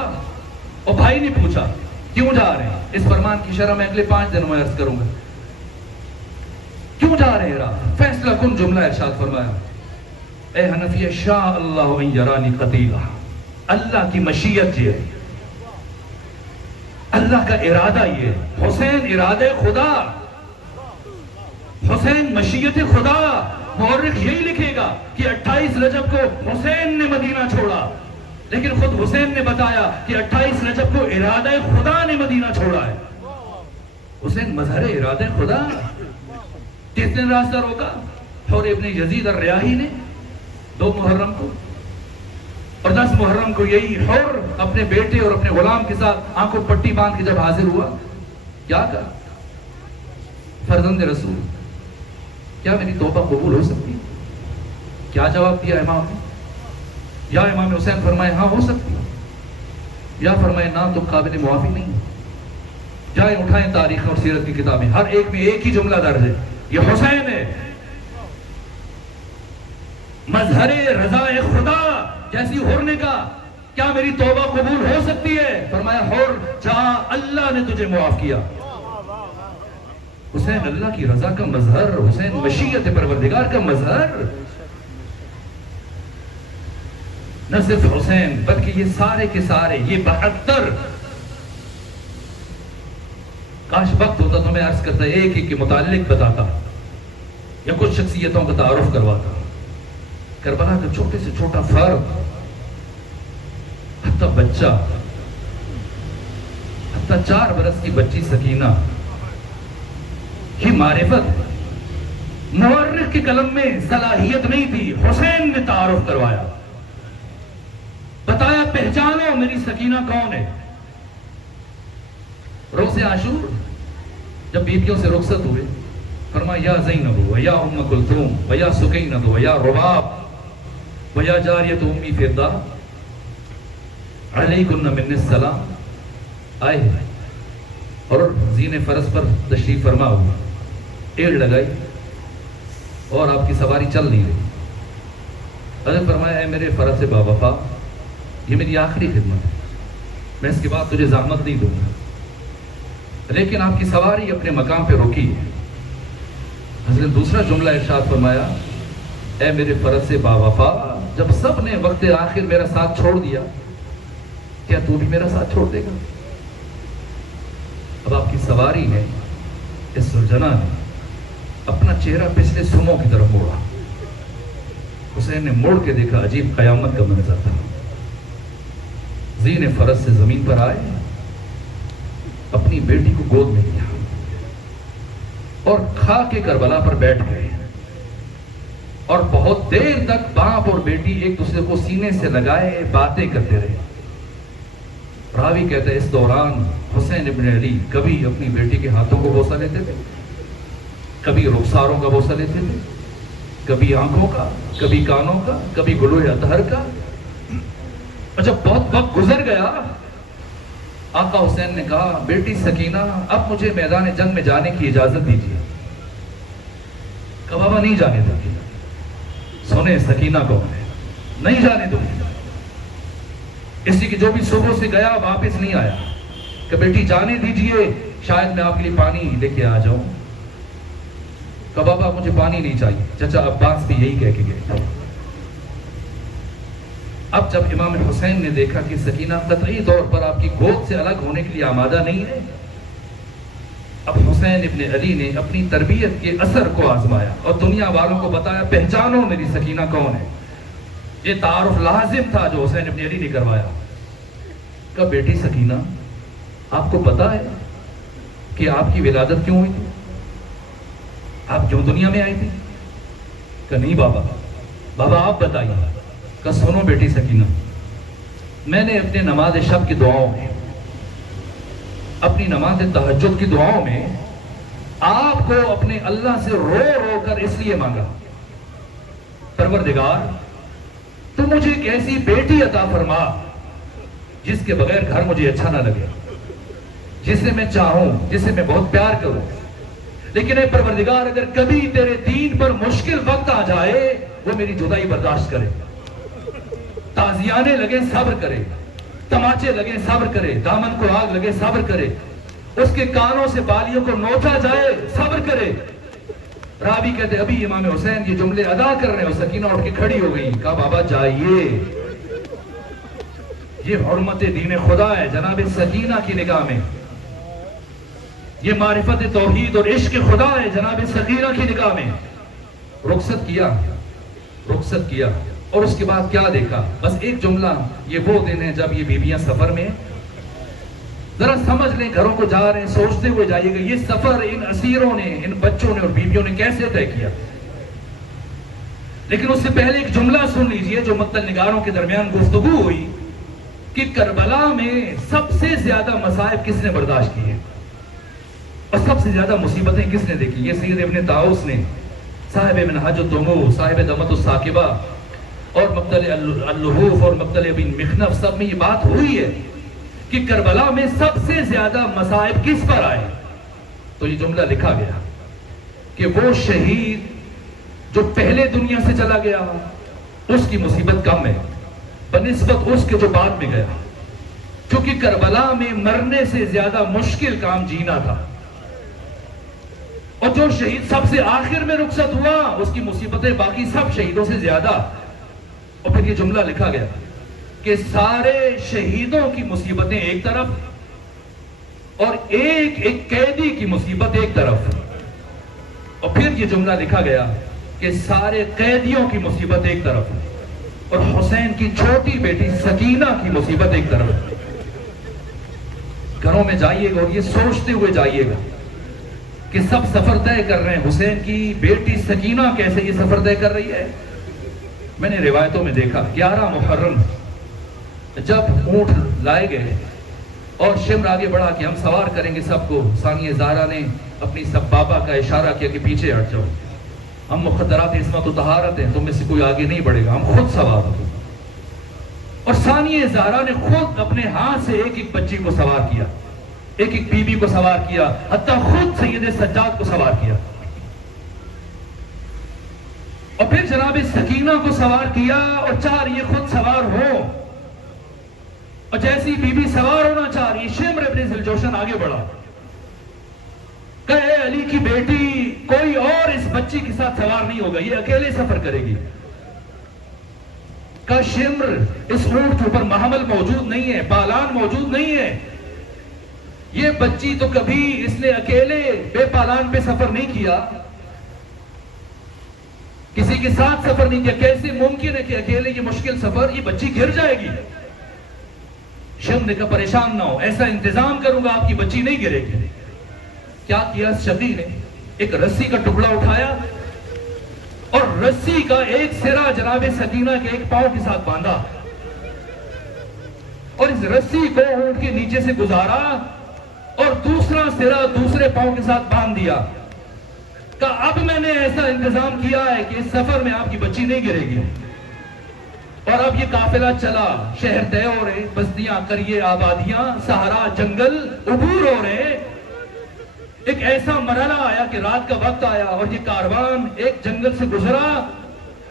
اور بھائی نے پوچھا کیوں جا رہے ہیں، اس فرمان کی شرح میں اگلے 5 دنوں میں عرض کروں گا، کیوں جا رہے ہیں؟ فیصلہ کن جملہ ارشاد فرمایا، اے حنفیہ شاء اللہ ان یرانی قتیلا، اللہ کی مشیت یہ ہے، اللہ کا ارادہ یہ ہے۔ حسین ارادہ خدا، حسین مشیت خدا۔ مورخ یہی لکھے گا کہ 28 رجب کو حسین نے مدینہ چھوڑا، لیکن خود حسین نے بتایا کہ 28 رجب کو ارادہ خدا نے مدینہ چھوڑا ہے۔ حسین مظہر ارادہ خدا۔ کس نے راستہ روکا؟ حر ابن یزید الریاحی نے 2 محرم کو، اور 10 محرم کو یہی حر اپنے بیٹے اور اپنے غلام کے ساتھ آنکھوں پٹی باندھ کے جب حاضر ہوا، کیا کہا؟ فرزند رسول، کیا میری توبہ قبول ہو سکتی؟ کیا جواب دیا امام نے؟ یا امام حسین فرمائے ہاں ہو سکتی، یا فرمائے نہ تو قابل معافی نہیں۔ جائیں اٹھائیں تاریخ اور سیرت کی کتابیں، ہر ایک میں ایک ہی جملہ درج ہے، یہ حسین ہے، مظہر رضا خدا۔ جیسی حر نے کہا کیا میری توبہ قبول ہو سکتی ہے؟ فرمایا حر جا، اللہ نے تجھے معاف کیا۔ حسین اللہ کی رضا کا مظہر، حسین مشیت پروردگار کا مظہر۔ نہ صرف حسین بلکہ یہ سارے کے سارے، یہ 72، کاش وقت ہوتا تو میں عرض کرتا ایک ایک کے متعلق بتاتا یا کچھ شخصیتوں کا تعارف کرواتا۔ کربلا کا چھوٹے سے چھوٹا فرد، حتی بچہ، حتی 4 برس کی بچی سکینہ، یہ معرفت مورخ کے قلم میں صلاحیت نہیں تھی، حسین نے تعارف کروایا، بتایا پہچانو میری سکینہ کون ہے۔ روز عاشور جب بیویوں سے رخصت ہوئے، فرمایا یا زینب و یا ام کلثوم و یا سکینہ و یا رباب و یا جاریت امی فردہ علیکن من السلام۔ آئے اور زین فرس پر تشریف فرما ہوا، ایڑ لگائی اور آپ کی سواری چل نہیں رہی۔ حضرت فرمایا اے میرے فرس باوفا، یہ میری آخری خدمت ہے، میں اس کے بعد تجھے زحمت نہیں دوں گا، لیکن آپ کی سواری اپنے مقام پہ رکی ہے۔ حضرت دوسرا جملہ ارشاد فرمایا اے میرے فرس باوفا، جب سب نے وقت آخر میرا ساتھ چھوڑ دیا، کیا تو بھی میرا ساتھ چھوڑ دے گا؟ اب آپ کی سواری نے، اس سرجنا نے اپنا چہرہ پچھلے سموں کی طرف موڑا۔ حسین نے موڑ کے دیکھا، عجیب قیامت کا منظر تھا۔ زین فرس سے زمین پر آئے، اپنی بیٹی کو گود میں لیا اور کھا کے کربلا پر بیٹھ گئے، اور بہت دیر تک باپ اور بیٹی ایک دوسرے کو سینے سے لگائے باتیں کرتے رہے۔ راوی کہتا ہے اس دوران حسین ابن علی کبھی اپنی بیٹی کے ہاتھوں کو بوسہ لیتے تھے، کبھی رخساروں کا بوسہ لیتے تھے، کبھی آنکھوں کا، کبھی کانوں کا، کبھی گلوئے اطہر کا۔ اور جب بہت وقت گزر گیا، آقا حسین نے کہا بیٹی سکینہ اب مجھے میدان جنگ میں جانے کی اجازت دیجیے۔ کہا بابا نہیں جانے دوں گی۔ سونے سکینہ کون ہے؟ نہیں جانے دوں گی، اس لیے کہ جو بھی صبح سے گیا واپس نہیں آیا۔ کہ بیٹی جانے دیجیے، شاید میں آپ کے لیے پانی لے کے آ جاؤں۔ کہا بابا مجھے پانی نہیں چاہیے، چچا عباس بھی یہی کہہ کے گئے۔ اب جب امام حسین نے دیکھا کہ سکینہ قطعی طور پر آپ کی گود سے الگ ہونے کے لیے آمادہ نہیں ہے، اب حسین ابن علی نے اپنی تربیت کے اثر کو آزمایا اور دنیا والوں کو بتایا پہچانو میری سکینہ کون ہے۔ یہ تعارف لازم تھا جو حسین ابن علی نے کروایا۔ کہا بیٹی سکینہ آپ کو پتا ہے کہ آپ کی ولادت کیوں ہوئی تھی؟ آپ کیوں دنیا میں آئی تھی؟ کہا نہیں بابا، بابا آپ بتائیے۔ کہ سنو بیٹی سکینہ، میں نے اپنے نماز شب کی دعاؤں میں، اپنی نماز تہجد کی دعاؤں میں آپ کو اپنے اللہ سے رو رو کر اس لیے مانگا، پروردگار تو مجھے ایک ایسی بیٹی عطا فرما جس کے بغیر گھر مجھے اچھا نہ لگے، جسے میں چاہوں، جسے میں بہت پیار کروں، لیکن اے پروردگار اگر کبھی تیرے دین پر مشکل وقت آ جائے وہ میری جدائی برداشت کرے، تازیانے لگے صبر کرے، تماچے لگے صبر کرے، دامن کو آگ لگے صبر کرے، اس کے کانوں سے بالیوں کو نوچا جائے صبر کرے۔ راوی کہتے ابھی امام حسین یہ جملے ادا کر رہے ہیں، سکینہ اٹھ کے کھڑی ہو گئی، کہا بابا جائیے، یہ حرمت دین خدا ہے جناب سکینہ کی نگاہ میں، یہ معرفت توحید اور عشق خدا ہے جناب سکینہ کی نگاہ میں۔ رخصت کیا اور اس کے بعد کیا دیکھا؟ بس ایک جملہ، یہ وہ دن ہے جب یہ بیویاں سفر میں، ذرا سمجھ لیں، گھروں کو جا رہے ہیں، سوچتے ہوئے جائیے گا یہ سفر ان اسیروں نے، ان بچوں نے اور بیویوں نے کیسے طے کیا۔ لیکن اس سے پہلے ایک جملہ سن لیجئے جو مقتل نگاروں کے درمیان گفتگو ہوئی کہ کربلا میں سب سے زیادہ مصائب کس نے برداشت کیے اور سب سے زیادہ مصیبتیں کس نے دیکھی؟ یہ سید ابن طاؤس نے، صاحب منہاج الدموع، صاحب دمت الثاقبہ اور مقتل اللحوف اور مقتل ابن مخنف، سب میں یہ بات ہوئی ہے کہ کربلا میں سب سے زیادہ مصائب کس پر آئے؟ تو یہ جملہ لکھا گیا کہ وہ شہید جو پہلے دنیا سے چلا گیا اس کی مصیبت کم ہے بنسبت اس کے جو بعد میں گیا، کیونکہ کربلا میں مرنے سے زیادہ مشکل کام جینا تھا، اور جو شہید سب سے آخر میں رخصت ہوا اس کی مصیبتیں باقی سب شہیدوں سے زیادہ۔ اور پھر یہ جملہ لکھا گیا کہ سارے شہیدوں کی مصیبتیں ایک طرف اور ایک قیدی کی مصیبت ایک طرف، اور پھر یہ جملہ لکھا گیا کہ سارے قیدیوں کی مصیبت ایک طرف اور حسین کی چھوٹی بیٹی سکینہ کی مصیبت ایک طرف۔ گھروں میں جائیے گا اور یہ سوچتے ہوئے جائیے گا کہ سب سفر طے کر رہے ہیں، حسین کی بیٹی سکینہ کیسے یہ سفر طے کر رہی ہے؟ میں نے روایتوں میں دیکھا 11 محرم جب اونٹ لائے گئے اور شمر آگے بڑھا کہ ہم سوار کریں گے سب کو، ثانیہ زہرا نے اپنی سبابہ کا اشارہ کیا کہ پیچھے ہٹ جاؤ، ہم مخدرات عصمت و طہارت ہیں، تم میں سے کوئی آگے نہیں بڑھے گا، ہم خود سوار ہوں۔ اور ثانیہ زہرا نے خود اپنے ہاتھ سے ایک ایک بچی کو سوار کیا، ایک ایک بی بی کو سوار کیا، حتیٰ خود سید سجاد کو سوار کیا، اور پھر جناب سکینہ کو سوار کیا، اور چاہ رہی ہے خود سوار ہو، اور جیسی بی بی سوار ہونا چاہ رہی، شمر ابن ذوالجوشن آگے بڑھا، کہے علی کی بیٹی کوئی اور اس بچی کے ساتھ سوار نہیں ہوگا، یہ اکیلے سفر کرے گی۔ کہ شمر اس اونٹ کے اوپر محمل موجود نہیں ہے، پالان موجود نہیں ہے، یہ بچی تو کبھی اس نے اکیلے بے پالان پہ سفر نہیں کیا، کسی کے ساتھ سفر نہیں کیا، کیسے ممکن ہے کہ اکیلے یہ مشکل سفر، یہ بچی گر جائے گی۔ شمر نے کہا پریشان نہ ہو، ایسا انتظام کروں گا آپ کی بچی نہیں گرے گی۔ کیا کیا شقی نے؟ ایک رسی کا ٹکڑا اٹھایا اور رسی کا ایک سرا جناب سکینہ کے ایک پاؤں کے ساتھ باندھا، اور اس رسی کو اونٹ کے نیچے سے گزارا اور دوسرا سرا دوسرے پاؤں کے ساتھ باندھ دیا۔ کہا اب میں نے ایسا انتظام کیا ہے کہ اس سفر میں آپ کی بچی نہیں گرے گی۔ اور اب یہ قافلہ چلا، شہر طے ہو رہے، بستیاں، قریے، آبادیاں، صحرا، جنگل عبور ہو رہے۔ ایک ایسا مرحلہ آیا کہ رات کا وقت آیا اور یہ کاروان ایک جنگل سے گزرا،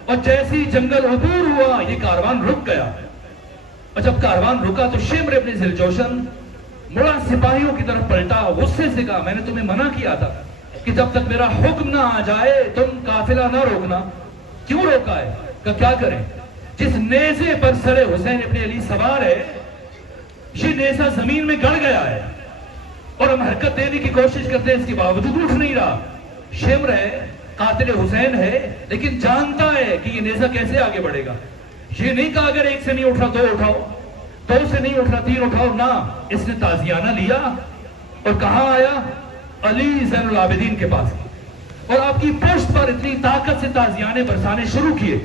اور جیسی جنگل عبور ہوا یہ کاروان رک گیا، اور جب کاروان رکا تو شمر ابن ذوالجوشن مڑا سپاہیوں کی طرف پلٹا، غصے سے کہا میں نے تمہیں منع کیا تھا کہ جب تک میرا حکم نہ آ جائے تم قافلہ نہ روکنا، کیوں روکا ہے؟ کہ کیا کریں، جس نیزے پر سر حسین ابن علی سوار ہے یہ نیزہ زمین میں گڑ گیا ہے، اور ہم حرکت دینے کی کوشش کرتے ہیں، اس کے باوجود اٹھ نہیں رہا۔ شمر ہے، قاتل حسین ہے، لیکن جانتا ہے کہ یہ نیزہ کیسے آگے بڑھے گا۔ یہ نہیں کہا اگر ایک سے نہیں اٹھا دو اٹھاؤ، دو سے نہیں اٹھا تین اٹھاؤ، نہ، اس نے تازیانہ لیا اور کہاں آیا؟ علی زین العابدین کے پاس، اور آپ کی پشت پر اتنی طاقت سے تازیانے برسانے شروع کیے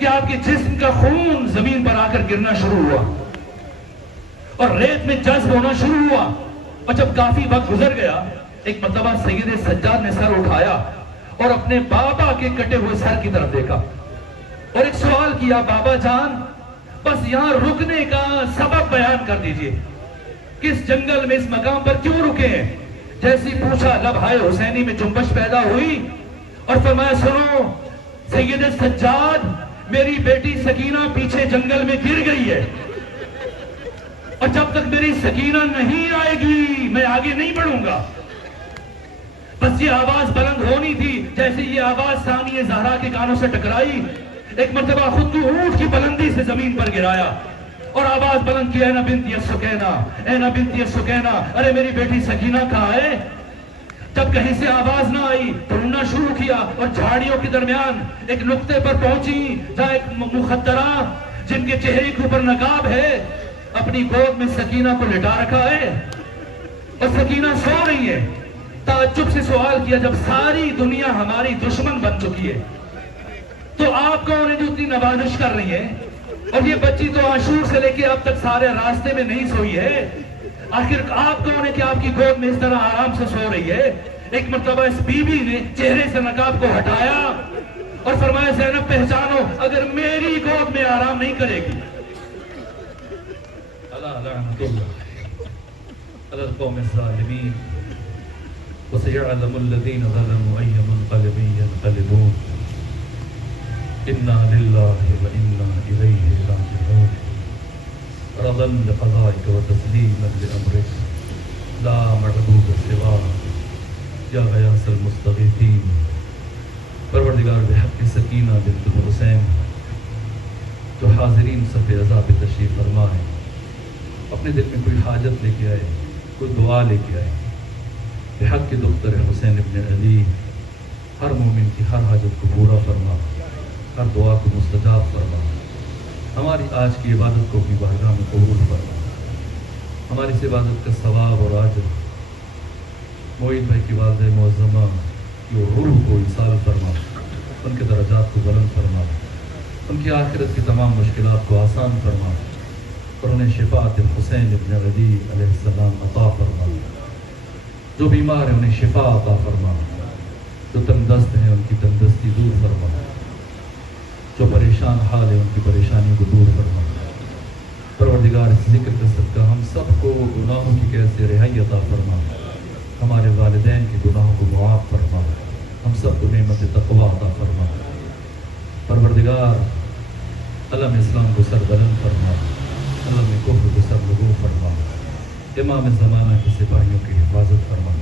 کہ آپ کے جسم کا خون زمین پر آ کر گرنا شروع ہوا اور ریت میں جذب ہونا شروع ہوا. اور جب کافی وقت گزر گیا ایک مرتبہ سید سجاد نے سر اٹھایا اور اپنے بابا کے کٹے ہوئے سر کی طرف دیکھا اور ایک سوال کیا, بابا جان بس یہاں رکنے کا سبب بیان کر دیجئے, کس جنگل میں اس مقام پر کیوں رکے ہیں؟ جیسی پوچھا لبہائے حسینی میں جنبش پیدا ہوئی اور فرمایا سنو سید سجاد, میری بیٹی سکینہ پیچھے جنگل میں گر گئی ہے اور جب تک میری سکینہ نہیں آئے گی میں آگے نہیں بڑھوں گا. بس یہ آواز بلند ہونی تھی, جیسے یہ آواز ثانی زہرا کے کانوں سے ٹکرائی ایک مرتبہ خود کو اونٹ کی بلندی سے زمین پر گرایا اور آواز بلند کی, اینا بنتی السکینہ, اینا بنتی السکینہ, ارے میری بیٹی سکینہ کہاں ہے؟ جب کہیں سے آواز نہ آئی ڈھونڈنا شروع کیا اور جھاڑیوں کے درمیان ایک نقطے پر پہنچی جہاں ایک مخدرہ جن کے چہرے کے اوپر نقاب ہے اپنی گود میں سکینہ کو لٹا رکھا ہے اور سکینہ سو رہی ہے. تعجب سے سوال کیا, جب ساری دنیا ہماری دشمن بن چکی ہے تو آپ کون ہیں جو اتنی نوازش کر رہی ہیں؟ اور یہ بچی تو عاشور سے لے کے اب تک سارے راستے میں نہیں سوئی ہے, آخر آپ کون ہیں کہ آپ کی گود میں اس طرح آرام سے سو رہی ہے؟ ایک مرتبہ اس بی بی نے چہرے سے نقاب کو ہٹایا اور فرمایا زینب پہچانو اگر میری گود میں آرام نہیں کرے گی. اللہ لعنت اللہ علی القوم الظالمین وسيعلم الذين ظلموا أي منقلب ينقلبون إنا لله وإنا إليه راجعون رضا لقضائك وتسليما لأمرك لا معبود سواك يا غياث المستغيثين. پروردگار بحق سکینہ بنت الحسین جو حاضرین صف عذاب تشریف فرمائے, اپنے دل میں کوئی حاجت لے کے آئے, کوئی دعا لے کے آئے, بحق کے دختر حسین ابن علی ہر مومن کی ہر حاجت کو پورا فرما, ہر دعا کو مستجاب فرما. ہماری آج کی عبادت کو اپنی بارگاہ میں قبول فرما. ہماری اس عبادت کا ثواب اور اجر معین بھائی کی والدہ معظمہ کی روح کو ایصال فرما, ان کے درجات کو بلند فرما, ان کی آخرت کی تمام مشکلات کو آسان فرما اور انہیں شفاعت حسین ابن علی علیہ السلام عطا فرما. جو بیمار ہیں انہیں شفا عطا فرما, جو تندرست ہیں ان کی تندرستی دور فرما, جو پریشان حال ہے ان کی پریشانی کو دور فرما. پروردگار اس ذکر کا صدقہ ہم سب کو گناہوں کی قید سے رہائی عطا فرما, ہمارے والدین کے گناہوں کو معاف فرما, ہم سب کو نعمت تقویٰ عطا فرما. پروردگار علم اسلام کو سر بلند فرما, علم کفر کو سر لغو فرما, امام زمانہ کے سپاہیوں کی حفاظت فرما,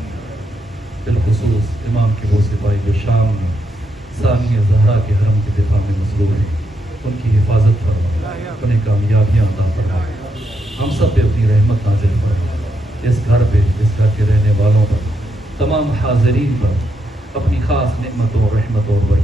بالخصوص امام کے وہ سپاہی جو شام میں ثانیہ زہرا کے حرم کے دفاع میں مصروف ہیں, ان کی حفاظت فرما, انہیں کامیابیاں عطا فرما. ہم سب پہ اپنی رحمت نازل فرما, اس گھر پہ, اس گھر کے رہنے والوں پر, تمام حاضرین پر اپنی خاص نعمتوں, رحمتوں اور